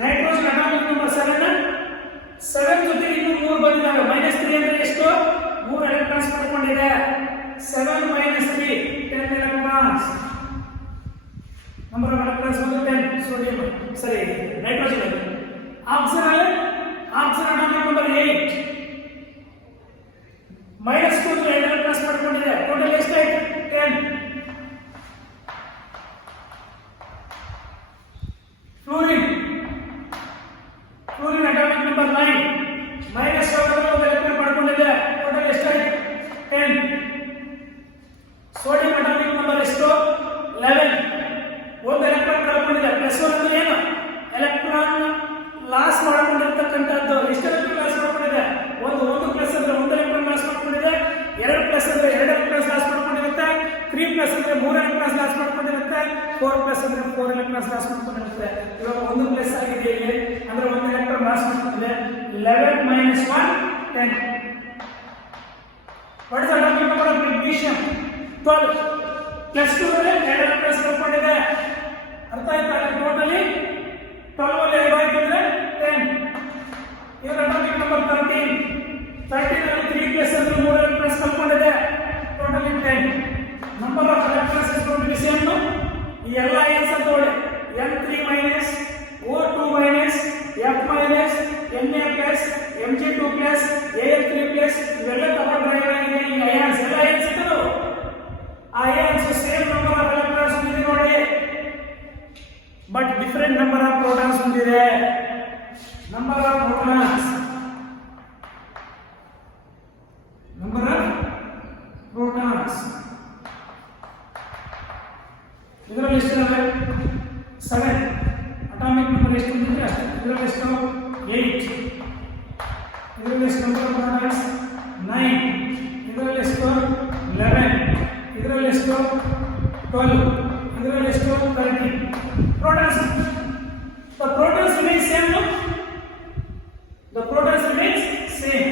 Nitrogen atomic number 7 ಜೊತೆ ಇನ್ನು 3 ಬಂದಿದ್ದಾವೆ. -3 ಅಂದ್ರೆ ಎಷ್ಟು? 3 electrons ಪಡ್ಕೊಂಡಿದೆ. 7 - 3 10 electrons. Number of electrons ಬಂದು 10. Sodium ಸರಿ ನೈಟ್ರೋಜನ್ ಅಲ್ಲಿ. ಆಕ್ಸಿಜನ್ ಅಟಾಮಿಕ್ ನಂಬರ್ 8 -2 2 ಎಲೆಕ್ಟ್ರಾನ್ಸ್ ಪಡ್ಕೊಂಡಿದೆ. ಟೋಟಲ್ ಎಷ್ಟಾಯ್ತು? 10. Fluorine atomic number 9 -7 electron ಪಡ್ಕೊಂಡಿದೆ. ಟೋಟಲ್ ಎಷ್ಟಾಯ್ತು? 10. ಸೋಡಿಯಂ ಅಟಾಮಿಕ್ ನಂಬರ್ ಎಷ್ಟು? 11. ಒಂದು ಎಲೆಕ್ಟ್ರಾನ್ ಕಳ್ಕೊಂಡಿದೆ. +1 ಅಂದ್ರೆ ಏನು? ಎಲೆಕ್ಟ್ರಾನ್ ಲಾಸ್ ಮಾಡ್ಕೊಂಡಿರ್ತಕ್ಕಂಥದ್ದು. ಎಷ್ಟು ಎಲೆಕ್ಟ್ರಾನ್ ಲಾಸ್ ಮಾಡ್ಕೊಂಡಿದೆ? ಒಂದು ಪ್ಲಸ್ ಅಂದ್ರೆ ಒಂದು ಎಲೆಕ್ಟ್ರಾನ್ ಲಾಸ್ ಮಾಡ್ಕೊಂಡಿದೆ. 2 ಪ್ಲಸ್ ಅಂದ್ರೆ 2 ಎಲೆಕ್ಟ್ರಾನ್ಸ್ ಲಾಸ್ ಮಾಡ್ಕೊಂಡಿರುತ್ತೆ. 3 ಪ್ಲಸ್ ಅಂದ್ರೆ 3 ಎಲೆಕ್ಟ್ರಾನ್ಸ್ ಲಾಸ್ ಮಾಡ್ಕೊಂಡಿರುತ್ತೆ. 4 ಪ್ಲಸ್ ಅಂದ್ರೆ 4 ಎಲೆಕ್ಟ್ರಾನ್ಸ್ ಲಾಸ್ ಮಾಡ್ಕೊಂಡಿರುತ್ತೆ. ಇವಾಗ 1 ಪ್ಲಸ್ ಆಗಿದೆ ಇಲ್ಲಿ ಅಂದ್ರೆ 1 ಎಲೆಕ್ಟ್ರಾನ್ ಲಾಸ್ ಮಾಡ್ಕೊಂಡಿದೆ. 11 - 1 10. What is the atomic number of magnesium? 12. +2 ಅಂದ್ರೆ 2 ಎಲೆಕ್ಟ್ರಾನ್ಸ್ ಕಳ್ಕೊಂಡಿದೆ. ಅರ್ಥ ಆಯ್ತಾ? ಟೋಟಲಿ 12 ಅಲ್ಲಿ 2 ಆಯ್ತು ಅಂದ್ರೆ 10. ಇವಾಗ ಅಟಾಮಿಕ್ ನಂಬರ್ 13 ಅಲ್ಲಿ 3 ಪ್ಲಸ್ ಅಂದ್ರೆ 3 ಎಲೆಕ್ಟ್ರಾನ್ಸ್ ಕಳ್ಕೊಂಡಿದೆ. Totally 10. Number of electrons is going to be same. ಈ ಎಲ್ಲ ಐನ್ಸ್ ಅಂತ ನೋಡಿ. N3 minus, O2 minus, F minus, Na plus, Mg2 plus, Al3 plus ಇವೆಲ್ಲ ತಗೊಂಡ್ರೆ ಏನಾಗಿದೆ? ಈ ಐನ್ಸ್ ಎಲ್ಲ ಐನ್ಸ್ ಇತ್ತು. ಆ ಐನ್ಸ್ ಸೇಮ್ ನಂಬರ್ ಆಫ್ ಎಲೆಕ್ಟ್ರಾನ್ಸ್ ಹೊಂದಿದೆ ನೋಡಿ, but different number of protons ಹೊಂದಿದೆ. ನಂಬರ್ ಆಫ್ ಪ್ರೋಟಾನ್ಸ್ ಇದರಲ್ಲಿ ಎಷ್ಟಿದೆ? 7. ಅಟಾಮಿಕ್ ನಂಬರ್ ಎಷ್ಟು ಬಂದಿದೆ? ಇದರಲ್ಲಿ ಎಷ್ಟು? 8. ಇದರಲ್ಲಿ ಎಷ್ಟು ನಂಬರ್ ಆಫ್ ಪ್ರೋಟಾನ್ಸ್? 9. ಇದರಲ್ಲಿ ಎಷ್ಟು? 11. ಇದರಲ್ಲಿ ಎಷ್ಟು? 12. ಇದರಲ್ಲಿ ಎಷ್ಟು? 13. Protons. The protons remain same, no? The protons remains same.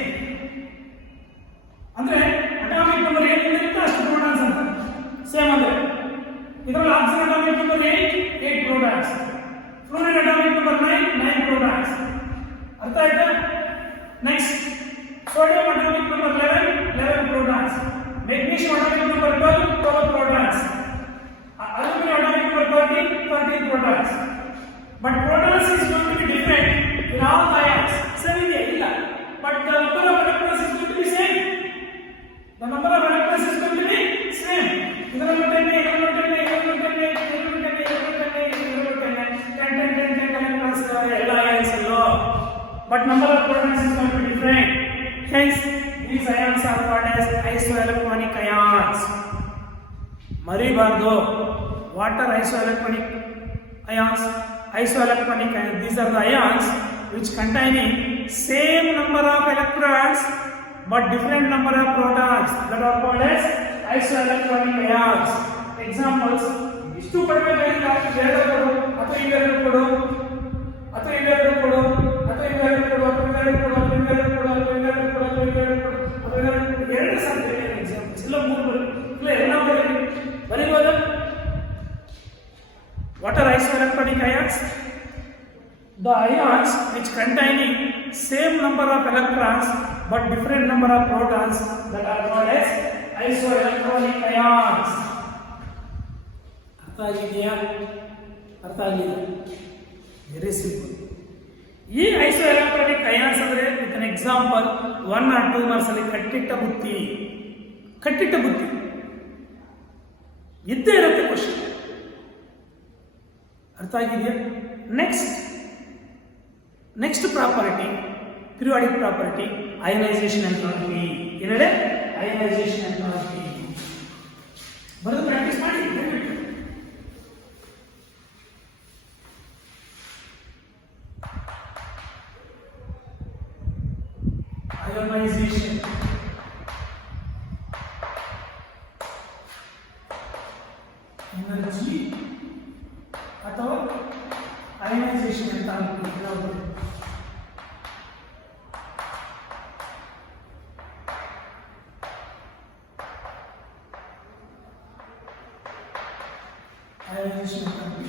ಅಂದ್ರೆ ಅಟಾಮಿಕ್ ನಂಬರ್ ಏನು ಇರುತ್ತೆ ಅಷ್ಟು ಪ್ರೋಟಾನ್ಸ್ ಅಂತ ಸೇಮ್. ಅಂದ್ರೆ ಇದರಲ್ಲಿ oxygen atomic number 8 protons. Fluorine atomic number 9 protons. ಅರ್ಥ ಆಯ್ತಾ? Next sodium atomic number 11 protons. Magnesium atomic number 12 protons. Aluminium atomic number 13 protons. But protons is going to be different in all the ions. Same idea illa, but the number of electrons is going to be same. The number of electrons is going to be same. ಇದರಲ್ಲಿ 10 electrons ಎಲ್ಲ ions allo, but number of protons is going to be different. Hence these ions are called as isoelectronic ions. ಮರಿಬಾರ್ದು. What are isoelectronic ions? Isoelectronic ions, these are the ions which containing same number of electrons but different number of protons, that are called as isoelectronic ions. Examples: ಇಷ್ಟು ಪಡೆಯಬೇಕಾಗಿಲ್ಲ, ಇವೆರಡು ಅಥವಾ ಇವೆರಡು ಕೊಡು, ಅಥವಾ ಇವೆರಡು ಕೊಡು, ಅಥವಾ ಇವೆರಡು ಕೊಡು, ಅಥವಾ ಇವೆರಡು ಕೊಡು, ಅಥವಾ ಇವೆರಡು ಕೊಡು, ಅಥವಾ ಇವೆರಡು ಕೊಡು, ಅಥವಾ ಇವೆರಡು ಕೊಡು, ಅಥವಾ ಇವೆರಡು ಎರಡು ಸಾಧ್ಯ. ಎಕ್ಸಾಂಪಲ್ಸ್ ಇಲ್ಲ, ಮೂರು ಬರೀ ಇಲ್ಲ, ಎಲ್ಲ ಬರೀಬೋದು. What are isoelectronic ions? The ions which containing same number of electrons but different number of protons, that are called as isoelectronic ions. ಅರ್ಥ ಆಗಿದೆಯಾ? ಅರ್ಥ ಆಗಿದೆ? Very simple. ಈ ಐಸೋಎಲೆಕ್ಟ್ರಾನಿಕ್ ಅಯಾನ್ಸ್ ಅಂದ್ರೆ with an example 1 or 2 marks ಅಲ್ಲಿ ಕಟ್ಟಿಟ್ಟ ಬುತ್ತಿ. ಕಟ್ಟಿಟ್ಟ ಬುದ್ಧಿ ಇದ್ದೇ ಇರುತ್ತೆ ಕ್ವಶನ್. ಅರ್ಥ ಆಗಿದೆಯಾ? Next property, periodic property, ionisation enthalpy. ಏನೇಳೆ? Ionisation enthalpy. ಬರೆದು ಪ್ರಾಕ್ಟೀಸ್ ಮಾಡಿ. ಅಯನೈಸೇಷನ್ ಎನರ್ಜಿ ಅಥವಾ ಅಯನೈಸೇಷನ್ ಎಂಥಾಲ್ಪಿ ಯಾವುದು? ಅಯನೈಸೇಷನ್ ಎಂಥಾಲ್ಪಿ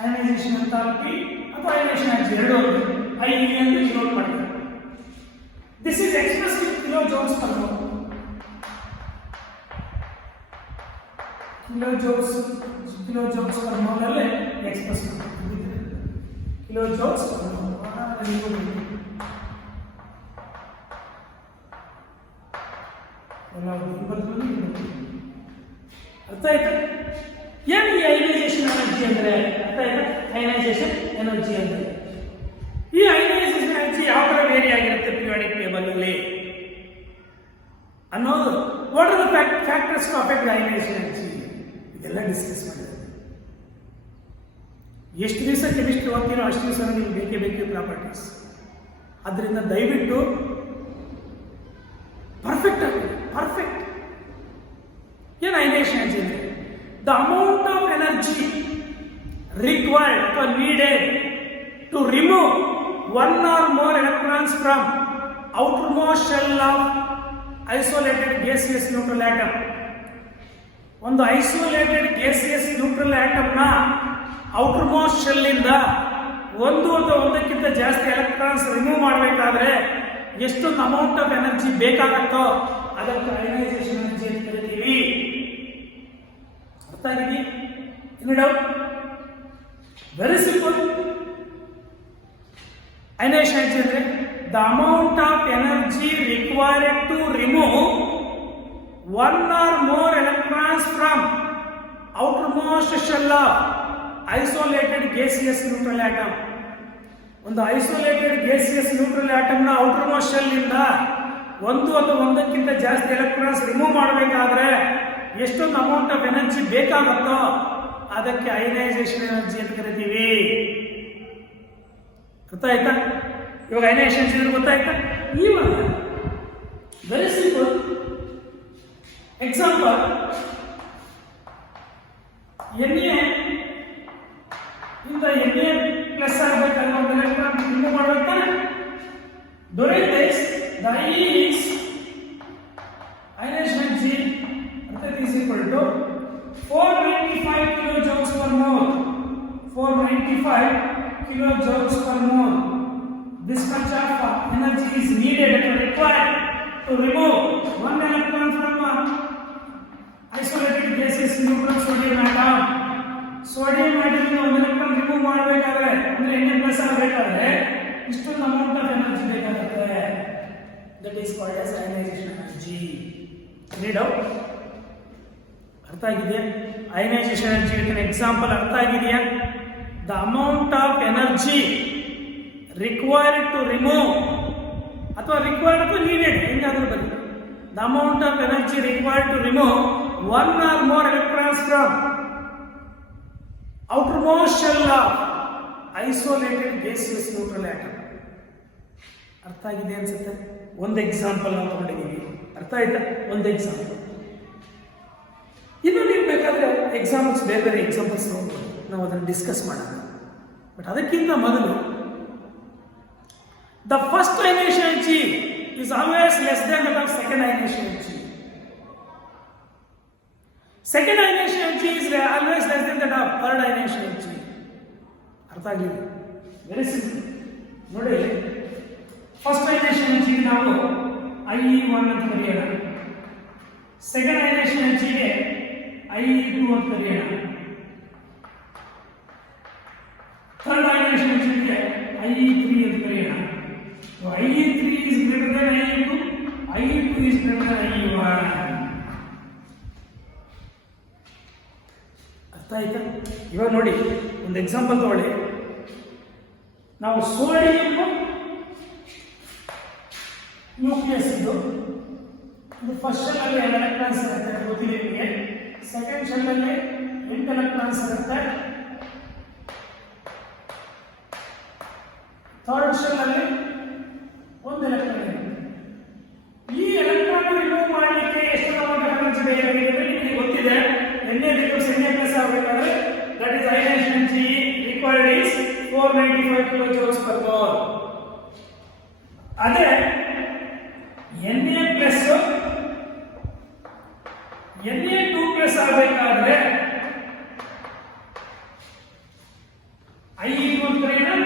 ಅಯನೈಸೇಷನ್ ಎಂಥಾಲ್ಪಿ ಅಥವಾ ಅಯನೈಸೇಷನ್ ಎನರ್ಜಿ ಎರಡು ಐ ಎಂದು ಡಿನೋಟ್ ಮಾಡ್ತಾರೆ. This is expressed in kilojoules per mole. Kilojoules per mole ಅಲ್ಲಿ ಎಕ್ಸ್ಪ್ರೆಸ್ ಮಾಡ್ತಾರೆ. Kilojoules per mole. ಅರ್ಥ ಆಯ್ತಾ? ಏನು ಈ ಅಯನೈಸೇಷನ್ ಎನರ್ಜಿ ಅಂದರೆ? ಅರ್ಥ ಆಯ್ತಾ? ಅಯನೈಸೇಷನ್ ಎನರ್ಜಿ ಅಂದರೆ ಈ ಅಯನೈಸೇಷನ್ ಎನರ್ಜಿ ಯಾವ ಥರ ವೇರಿ ಆಗಿರುತ್ತೆ ಪಿರಿಯಾಡಿಕ್ ಟೇಬಲ್ ಅಲ್ಲಿ ಅನ್ನೋದು. What are the factors to affect ionisation energy ಇದೆಲ್ಲ ಡಿಸ್ಕಸ್ ಮಾಡಿದೆ. ಎಷ್ಟು ದಿವಸ ಕೆಮಿಸ್ಟ್ರಿ ಓದ್ತೀರೋ ಅಷ್ಟು ದಿವಸ ನಿಮ್ಗೆ ಬೇಕೇ ಪ್ರಾಪರ್ಟೀಸ್. ಅದರಿಂದ ದಯವಿಟ್ಟು ಪರ್ಫೆಕ್ಟ್ ಏನು ಅಯನೈಸೇಷನ್ ಎನರ್ಜಿ ಅಂದರೆ the amount of energy required or needed to remove one or more electrons from outermost shell of isolated gaseous neutral atom. ಒಂದು ಐಸೋಲೇಟೆಡ್ gaseous neutral atom ನ outermost shell ಇಂದ ಒಂದು ಅಥವಾ ಒಂದಕ್ಕಿಂತ ಜಾಸ್ತಿ ಎಲೆಕ್ಟ್ರಾನ್ಸ್ ರಿಮೂವ್ ಮಾಡಬೇಕಾದ್ರೆ ಎಷ್ಟೊಂದು ಅಮೌಂಟ್ ಆಫ್ ಎನರ್ಜಿ ಬೇಕಾಗುತ್ತೋ ಅದಕ್ಕೆ ಅಯನೈಸೇಷನ್ ಎನರ್ಜಿ ಅಂತ ಕರಿತೀವಿ. ಅರ್ಥ ಆಗಿದೆಯಾ? ಇನ್ನು doubt? Very simple. Ionisation energy ಅಂದರೆ the amount of energy required to remove one or more electrons from outermost shell of isolated gaseous neutral atom. ಒಂದು ಐಸೋಲೇಟೆಡ್ ಗೇಸಿಯಸ್ ನ್ಯೂಟ್ರಲ್ ಆಟಮ್ನ outermost shell ಇಂದ ಒಂದು ಅಥವಾ ಒಂದಕ್ಕಿಂತ ಜಾಸ್ತಿ ಎಲೆಕ್ಟ್ರಾನ್ಸ್ ರಿಮೂವ್ ಮಾಡಬೇಕಾದ್ರೆ ಎಷ್ಟೊಂದು ಅಮೌಂಟ್ ಆಫ್ ಎನರ್ಜಿ ಬೇಕಾಗುತ್ತೋ ಅದಕ್ಕೆ ಅಯನೈಸೇಷನ್ ಎನರ್ಜಿ ಅಂತ ಕರಿತೀವಿ. ಗೊತ್ತಾಯ್ತಾ? ಇವಾಗ ಅಯನೈಸೇಷನ್ ಎನರ್ಜಿ ಗೊತ್ತಾಯ್ತಾ? ಇವಾಗ ವೆರಿ ಸಿಂಪಲ್ ಎಕ್ಸಾಂಪಲ್. Na ಇಂದ Na ಪ್ಲಸ್ ಆಗಬೇಕಲ್ಲ, ಒಂದು ಎಲೆಕ್ಟ್ರಾನ್ ರಿಮೂವ್ ಮಾಡಬೇಕಾ? during this the E is ionization energy is equal to 495 kilojoules per mole. 495 kilojoules per mole. This much of energy is needed and required to remove one electron from isolated gaseous neutral sodium atom. Sodium atom ಒಂದು electron remove ಮಾಡಬೇಕಾದ್ರೆ ಅಂದ್ರೆ Na+ ಆಗಬೇಕಾದ್ರೆ ಇಷ್ಟೊಂದು amount of energy ಬೇಕಾಗುತ್ತೆ. That is called as ionisation energy. Read out. ಅರ್ಥ ಆಗಿದೆಯಾ? Ionisation energy with example ಅರ್ಥ ಆಗಿದೆಯಾ? The amount of energy required to remove ಅಥವಾ ರಿಕ್ವೈರ್ಡ್ ಅಥವಾ ನೀಡೆಡ್ ಹೆಂಗಾದ್ರೂ ಬನ್ನಿ. The amount of energy required to remove one or more electrons from outermost shell of isolated gaseous neutral atom. ಅರ್ಥ ಆಗಿದೆ ಅನ್ಸುತ್ತೆ? ಒಂದು ಎಕ್ಸಾಂಪಲ್ ನಾವು ತಗೊಂಡಿದ್ದೀವಿ. ಅರ್ಥ ಆಯ್ತಾ? ಒಂದು ಎಕ್ಸಾಂಪಲ್. ಇನ್ನು ನೀವು ಬೇಕಾದ್ರೆ ಎಕ್ಸಾಂಪಲ್ಸ್ ಬೇರೆ ಬೇರೆ ಎಕ್ಸಾಂಪಲ್ಸ್ ನೋಡ್ಬೋದು, ನಾವು ಅದನ್ನು ಡಿಸ್ಕಸ್ ಮಾಡೋಣ. ಬಟ್ ಅದಕ್ಕಿಂತ ಮೊದಲು the first ionisation energy is always less than that of second ionization energy. Second ionization energy is always less than that of third ionization energy. ಅರ್ಥ ಆಗಲಿಲ್ಲ? ವೆರಿ ಸಿಂಪಲ್ ನೋಡಿ. ಫಸ್ಟ್ ionization energy ನಾವು IE1 ಅಂತ ಕರೆಯೋಣ. Second ionization energy ಗೆ IE2 ಅಂತ ಕರೆಯೋಣ. Third ionization energy ಗೆ IE3 ಅಂತ ಕರೆಯೋಣ. IE3 is greater than IE2, IE2 is greater than IE1. ಅರ್ಥ ಆಯ್ತಾ? ಇವಾಗ ನೋಡಿ ಒಂದು ಎಕ್ಸಾಂಪಲ್ ತಗೊಳ್ಳಿ. ನಾವು ಸೋಡಿಯಂ ನ್ಯೂಕ್ಲಿಯಸ್ ಇದು ಫಸ್ಟ್ ಶೆಲ್ ಅಲ್ಲಿ ಎಲೆಕ್ಟ್ರಾನ್ಸ್ ಇರುತ್ತೆ, ಗೊತ್ತಿದೆ ನಿಮಗೆ. ಸೆಕೆಂಡ್ ಶೆಲ್ ಅಲ್ಲಿ 8 ಎಲೆಕ್ಟ್ರಾನ್ಸ್ ಇರುತ್ತೆ. ಥರ್ಡ್ ಶೆಲ್ ಅಲ್ಲಿ 1 ಎಲೆಕ್ಟ್ರಾನ್ ಇರುತ್ತೆ. ಈ ಎಲೆಕ್ಟ್ರಾನ್ ರಿಮೂವ್ ಮಾಡಲಿಕ್ಕೆ ಎಷ್ಟು ಎನರ್ಜಿ ಬೇಕಾಗಿದೆ ನಿಮಗೆ ಗೊತ್ತಿದೆ. Na becomes Na plus ಆಗಬೇಕಾದ್ರೆ that is ionization G required is 495 kilojoules per mole. ಅದೇ Na plus Na2 plus ಆಗಬೇಕಾದ್ರೆ I1 ಕರೆಯೋಣ,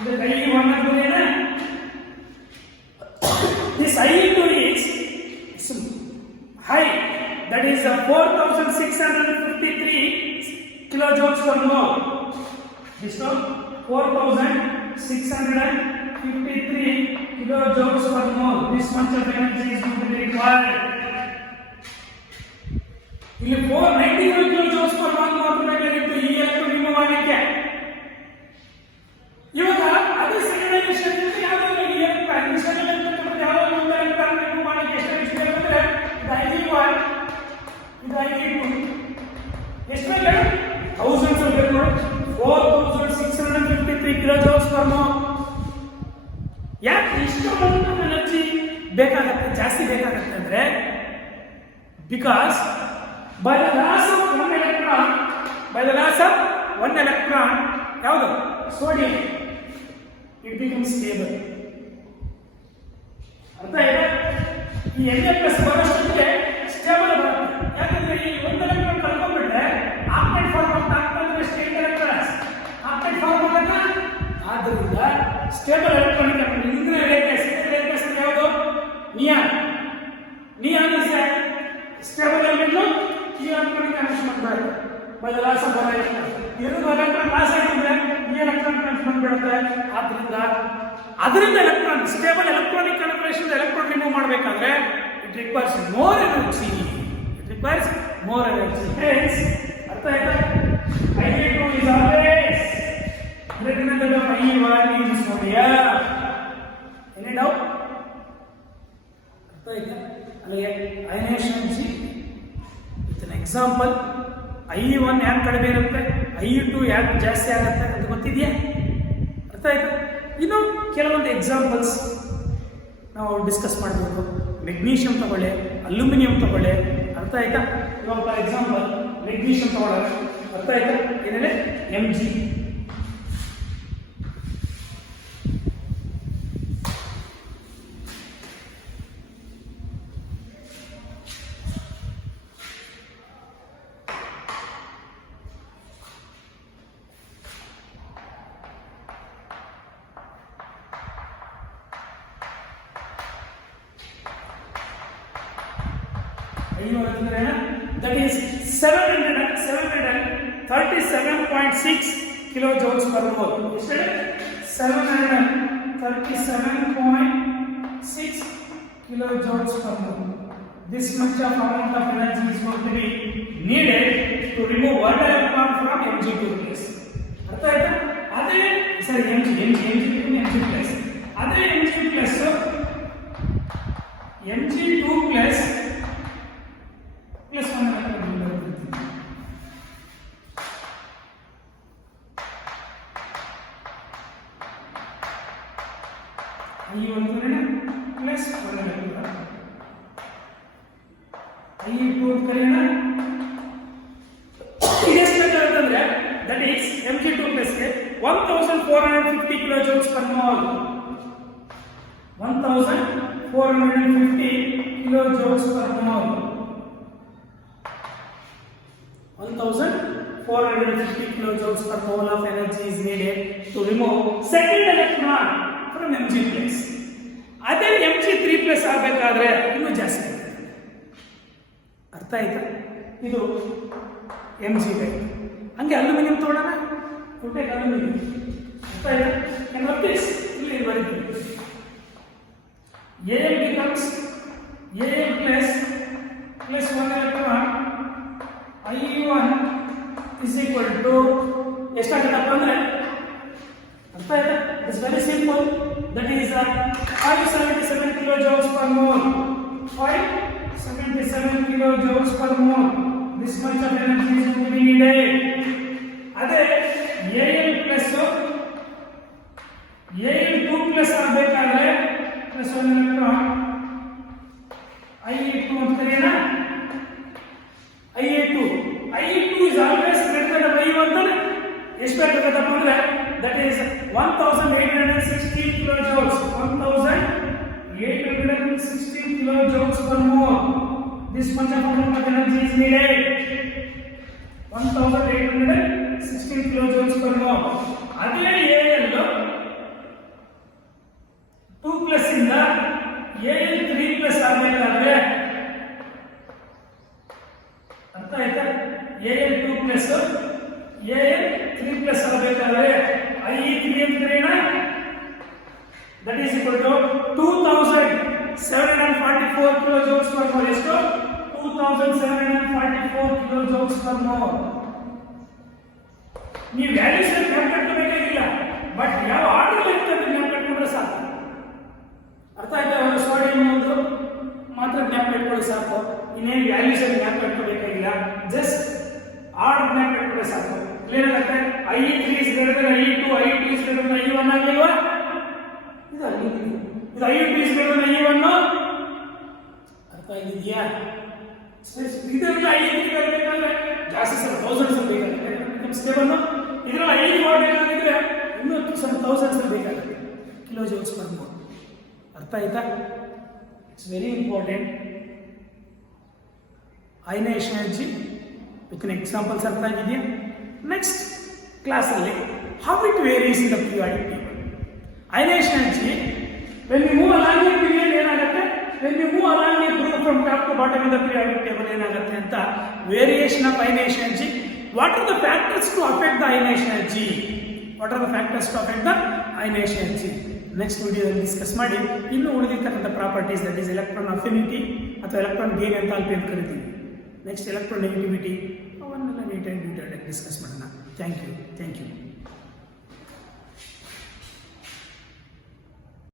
ಇದಕ್ಕೆ I1 ಕರೆಯೋಣ. This I2 is high, that is 4653 kilojoules per mole. This is 4653 kilojoules per mole. This much of energy is going to be required. ಇಲ್ಲಿ 495 kilojoules per mole ಮಾತ್ರ ಬೇಕಾಗಿತ್ತು ಈ electron remove ಮಾಡಲಿಕ್ಕೆ. ಇವಾಗ ಅದೇ ಸೆಕೆಂಡೈಸೇಷನ್ ಯಾವಾಗ ಎಲೆಕ್ಟ್ರಾನ್ ಯಾವಾಗ ಒಂದು ಎಲೆಕ್ಟ್ರಾನ್ ರಿಮೂವ್ ಮಾಡಲಿಕ್ಕೆ ಎಷ್ಟು ಬೇಕು ಅಂದ್ರೆ I1 ಇದು I2 ಎಷ್ಟು ಬೇಕು? ಥೌಸಂಡ್ಸ್ ಬೇಕು ನೋಡಿ. 4653 kilojoules per mole. ಯಾಕೆ ಇಷ್ಟೊಂದು ಎನರ್ಜಿ ಬೇಕಾಗುತ್ತೆ, ಜಾಸ್ತಿ ಬೇಕಾಗುತ್ತೆ ಅಂದ್ರೆ because by the loss of one electron ಯಾವುದು ಸೋಡಿಯಂ it becomes stable. ಅರ್ಥ ಆಯ್ತಾ? ಈ Na ಪ್ಲಸ್ ಬರೋಷ್ಟೊತ್ತಿಗೆ ಸ್ಟೇಬಲ್ ಬರುತ್ತೆ. ಯಾಕಂದ್ರೆ ಈ ಒಂದು ಎಲೆಕ್ಟ್ರಾನ್ ಕಳ್ಕೊಂಡ್ಬಿಟ್ರೆ ಆಕ್ಟೈಡ್ ಫಾರ್ಮ್ ಆಗ್ತದೆ, ಸ್ಟೇಟ್ ಎಲೆಕ್ಟ್ರಾನ್ಸ್ ಆಕ್ಟೈಡ್ ಫಾರ್ಮ್ ಆದಾಗ ಆದ್ದರಿಂದ ಸ್ಟೇಬಲ್ ಎಲೆಕ್ಟ್ರಾನಿಕ್ ಇಂದಿನ ರೇಖೆ ಸ್ಟೇಬಲ್ ಎಲೆಕ್ಟ್ರಾನ್ ಯಾವುದು? Neon. Neon is stable element. ಈ ಎಲೆಕ್ಟ್ರಾನಿಕ್ ಟ್ರಾನ್ಸ್ಫರ್ ಬರುತ್ತೆ by the loss of one electron. ಎರಡು ಎಲೆಕ್ಟ್ರಾನ್ ಲಾಸ್ ಆಗಿದ್ರೆ ಈ ಎಲೆಕ್ಟ್ರಾನ್ ಟ್ರಾನ್ಸ್ಫರ್ ಬರುತ್ತೆ. ಅದರಿಂದ electron stable electronic confirmation electron remove ಮಾಡಬೇಕಾದ್ರೆ it requires more energy. Hence, ಅರ್ಥ ಆಯ್ತಾ? I2 is always greater than that of I1 in sodium. Any doubt? ಅರ್ಥ ಆಯ್ತಾ? ಅಲ್ಲಿಗೆ ionization G with an example. I1 ಯಾಕೆ ಕಡಿಮೆ ಇರುತ್ತೆ, I2 ಯಾಕೆ ಜಾಸ್ತಿ ಆಗುತ್ತೆ ಅಂತ ಗೊತ್ತಿದೆಯಾ? ಅರ್ಥ ಆಯ್ತಾ? ಇನ್ನು ಕೆಲವೊಂದು ಎಕ್ಸಾಂಪಲ್ಸ್ ನಾವು ಡಿಸ್ಕಸ್ ಮಾಡಬೇಕು. ಮೆಗ್ನೀಷಿಯಂ ತಗೊಳ್ಳಿ, ಅಲ್ಯೂಮಿನಿಯಂ ತಗೊಳ್ಳಿ. ಅರ್ಥ ಆಯ್ತಾ? ಇವಾಗ ಫಾರ್ ಎಕ್ಸಾಂಪಲ್ ಮೆಗ್ನೀಷಿಯಂ ತಗೊಳ್ಳೋಣ. ಅರ್ಥ ಆಯ್ತಾ? ಏನೇನೆ Mg. That is 737.6 kilojoules per mole. 737.6 kilojoules per mole. This much of amount of energy is going to be needed to remove one electron from Mg2 plus. ಅರ್ಥ ಆಯ್ತಾ? ಅದೇ ಸರಿ Mg plus. ಅದೇ Mg plus Mg2 plus plus 1 electron ಬರುತ್ತೆ. I1 plus 1 electron. I2 ಕರೆಯೋಣ. ಇದೆಷ್ಟಾಗುತ್ತೆ ಅಂದ್ರೆ that is Mg2 plus ಗೆ 1450 kilojoules per mole. 1450 kilojoules per mole. 1450 kilojoules per mole of energy is needed to remove second electron from Mg plus. ಅದೇ Mg3 plus ಆಗಬೇಕಾದ್ರೆ ಇನ್ನೂ ಜಾಸ್ತಿ. ಅರ್ಥ ಆಯ್ತಾ? ಇದು Mg ಬೇಕು. ಹಂಗೆ ಅಲ್ಯೂಮಿನಿಯಂ ತಗೊಳ್ಳೋಣ. ಅಲ್ಯೂಮಿನಿಯಂ ಅರ್ಥ ಆಯ್ತಾ? ಇಲ್ಲಿ ಇಲ್ಲಿ ಬರೀತೀವಿ. Am becomes Am plus 1 electron I1 is equal to ಎಷ್ಟಾಗುತ್ತಪ್ಪ ಅಂದ್ರೆ ಅರ್ಥ ಆಯ್ತಾ? It's very simple. That is 577 kilojoules per mole. 577 kilojoules per mole. This much of energy is to be needed. ಅದೇ Al plus Al2 plus ಆಗಬೇಕಾದ್ರೆ plus 1 electron I2 ಅಂತ ಕರೆಯೋಣ. I2 is always greater than I1. ಎಷ್ಟು ಬೇಕಾಗುತ್ತಪ್ಪ ಅಂದ್ರೆ that is 1816 kilojoules. 1816 kilojoules per mole. This much amount of energy is needed. 1816 kilojoules per mole. ಅದೇ Al 2 plus ಇಂದ Al 3 plus ಆಗಬೇಕಾದ್ರೆ ಅರ್ಥ ಆಯ್ತಾ? Al 2 plus Al 3 plus ಆಗಬೇಕಾದ್ರೆ I3 ಅಂದ್ರೇನ? that is equal to 2744 kilojoules per mole. ಎಷ್ಟು? 2744 kilojoules per mole. ನೀವು values ಜ್ಞಾಪಕಬೇಕಾಗಿಲ್ಲ, but ಯಾವ ಆರ್ಡರ್ ಇರ್ತದೆ ಜ್ಞಾಪಕಕೊಂಡ್ರೆ ಸಾಕು. ಅರ್ಥ ಆಯ್ತಾ? ಒಂದು ಸೋಡಿಯಂ ಒಂದು ಮಾತ್ರ ಜ್ಞಾಪಕ ಇಟ್ಕೊಳ್ಳಿ ಸಾಕು. ಇನ್ನೇನು ವ್ಯಾಲ್ಯೂಸ್ ಜ್ಞಾಪಕ ಇಟ್ಕೋಬೇಕಾಗಿಲ್ಲ, ಜಸ್ಟ್ ಆರ್ಡರ್ ಜ್ಞಾಪಕ ಇಟ್ಕೊಳ್ಳಿ ಸಾಕು. ಕ್ಲಿಯರ್ ಆಗುತ್ತೆ? I3 is greater than I2, I2 is greater than I1 ಆಗಿಲ್ವಾ? ಇದು I2 is greater than I1. ಅರ್ಥ ಆಗಿದೆಯಾ? ಇದರಲ್ಲಿ I3 ಬರಬೇಕಾದ್ರೆ ಜಾಸ್ತಿ ಸರ್ ಥೌಸಂಡ್ಸ್ ಬೇಕಾಗುತ್ತೆ. ನಿಮ್ಮ ಸ್ಟೇಬಲ್ ಇದರಲ್ಲಿ I4 ಬೇಕಾಗಿದ್ರೆ ಇನ್ನೂ ಸ್ವಲ್ಪ ಥೌಸಂಡ್ಸ್ ಬೇಕಾಗುತ್ತೆ kilojoules per mole. ಅರ್ಥ ಆಯ್ತಾ? It's very important. Ionisation energy with examples ಅರ್ಥ ಆಗಿದೆಯಾ? ನೆಕ್ಸ್ಟ್ ಕ್ಲಾಸಲ್ಲಿ how it varies in the periodic table. Ionisation energy when you move along the period ಏನಾಗುತ್ತೆ, when you move along the group from top to bottom in the periodic table ಏನಾಗುತ್ತೆ ಅಂತ variation of ionisation energy. What are the factors to affect the ionisation energy? What are the factors to affect the ionisation energy? Next ವಿಡಿಯೋದಲ್ಲಿ discuss ಮಾಡಿ. ಇನ್ನು ಉಳಿದಿರ್ತಕ್ಕಂಥ properties, that is electron affinity ಅಥವಾ electron gain ಅಂತ ಅಂತ ಕರಿತೀವಿ. Next electron negativity, ಅವನ್ನೆಲ್ಲ ನೀಟಾಗಿ ಡಿಸ್ಕಸ್ ಮಾಡೋಣ. Thank you.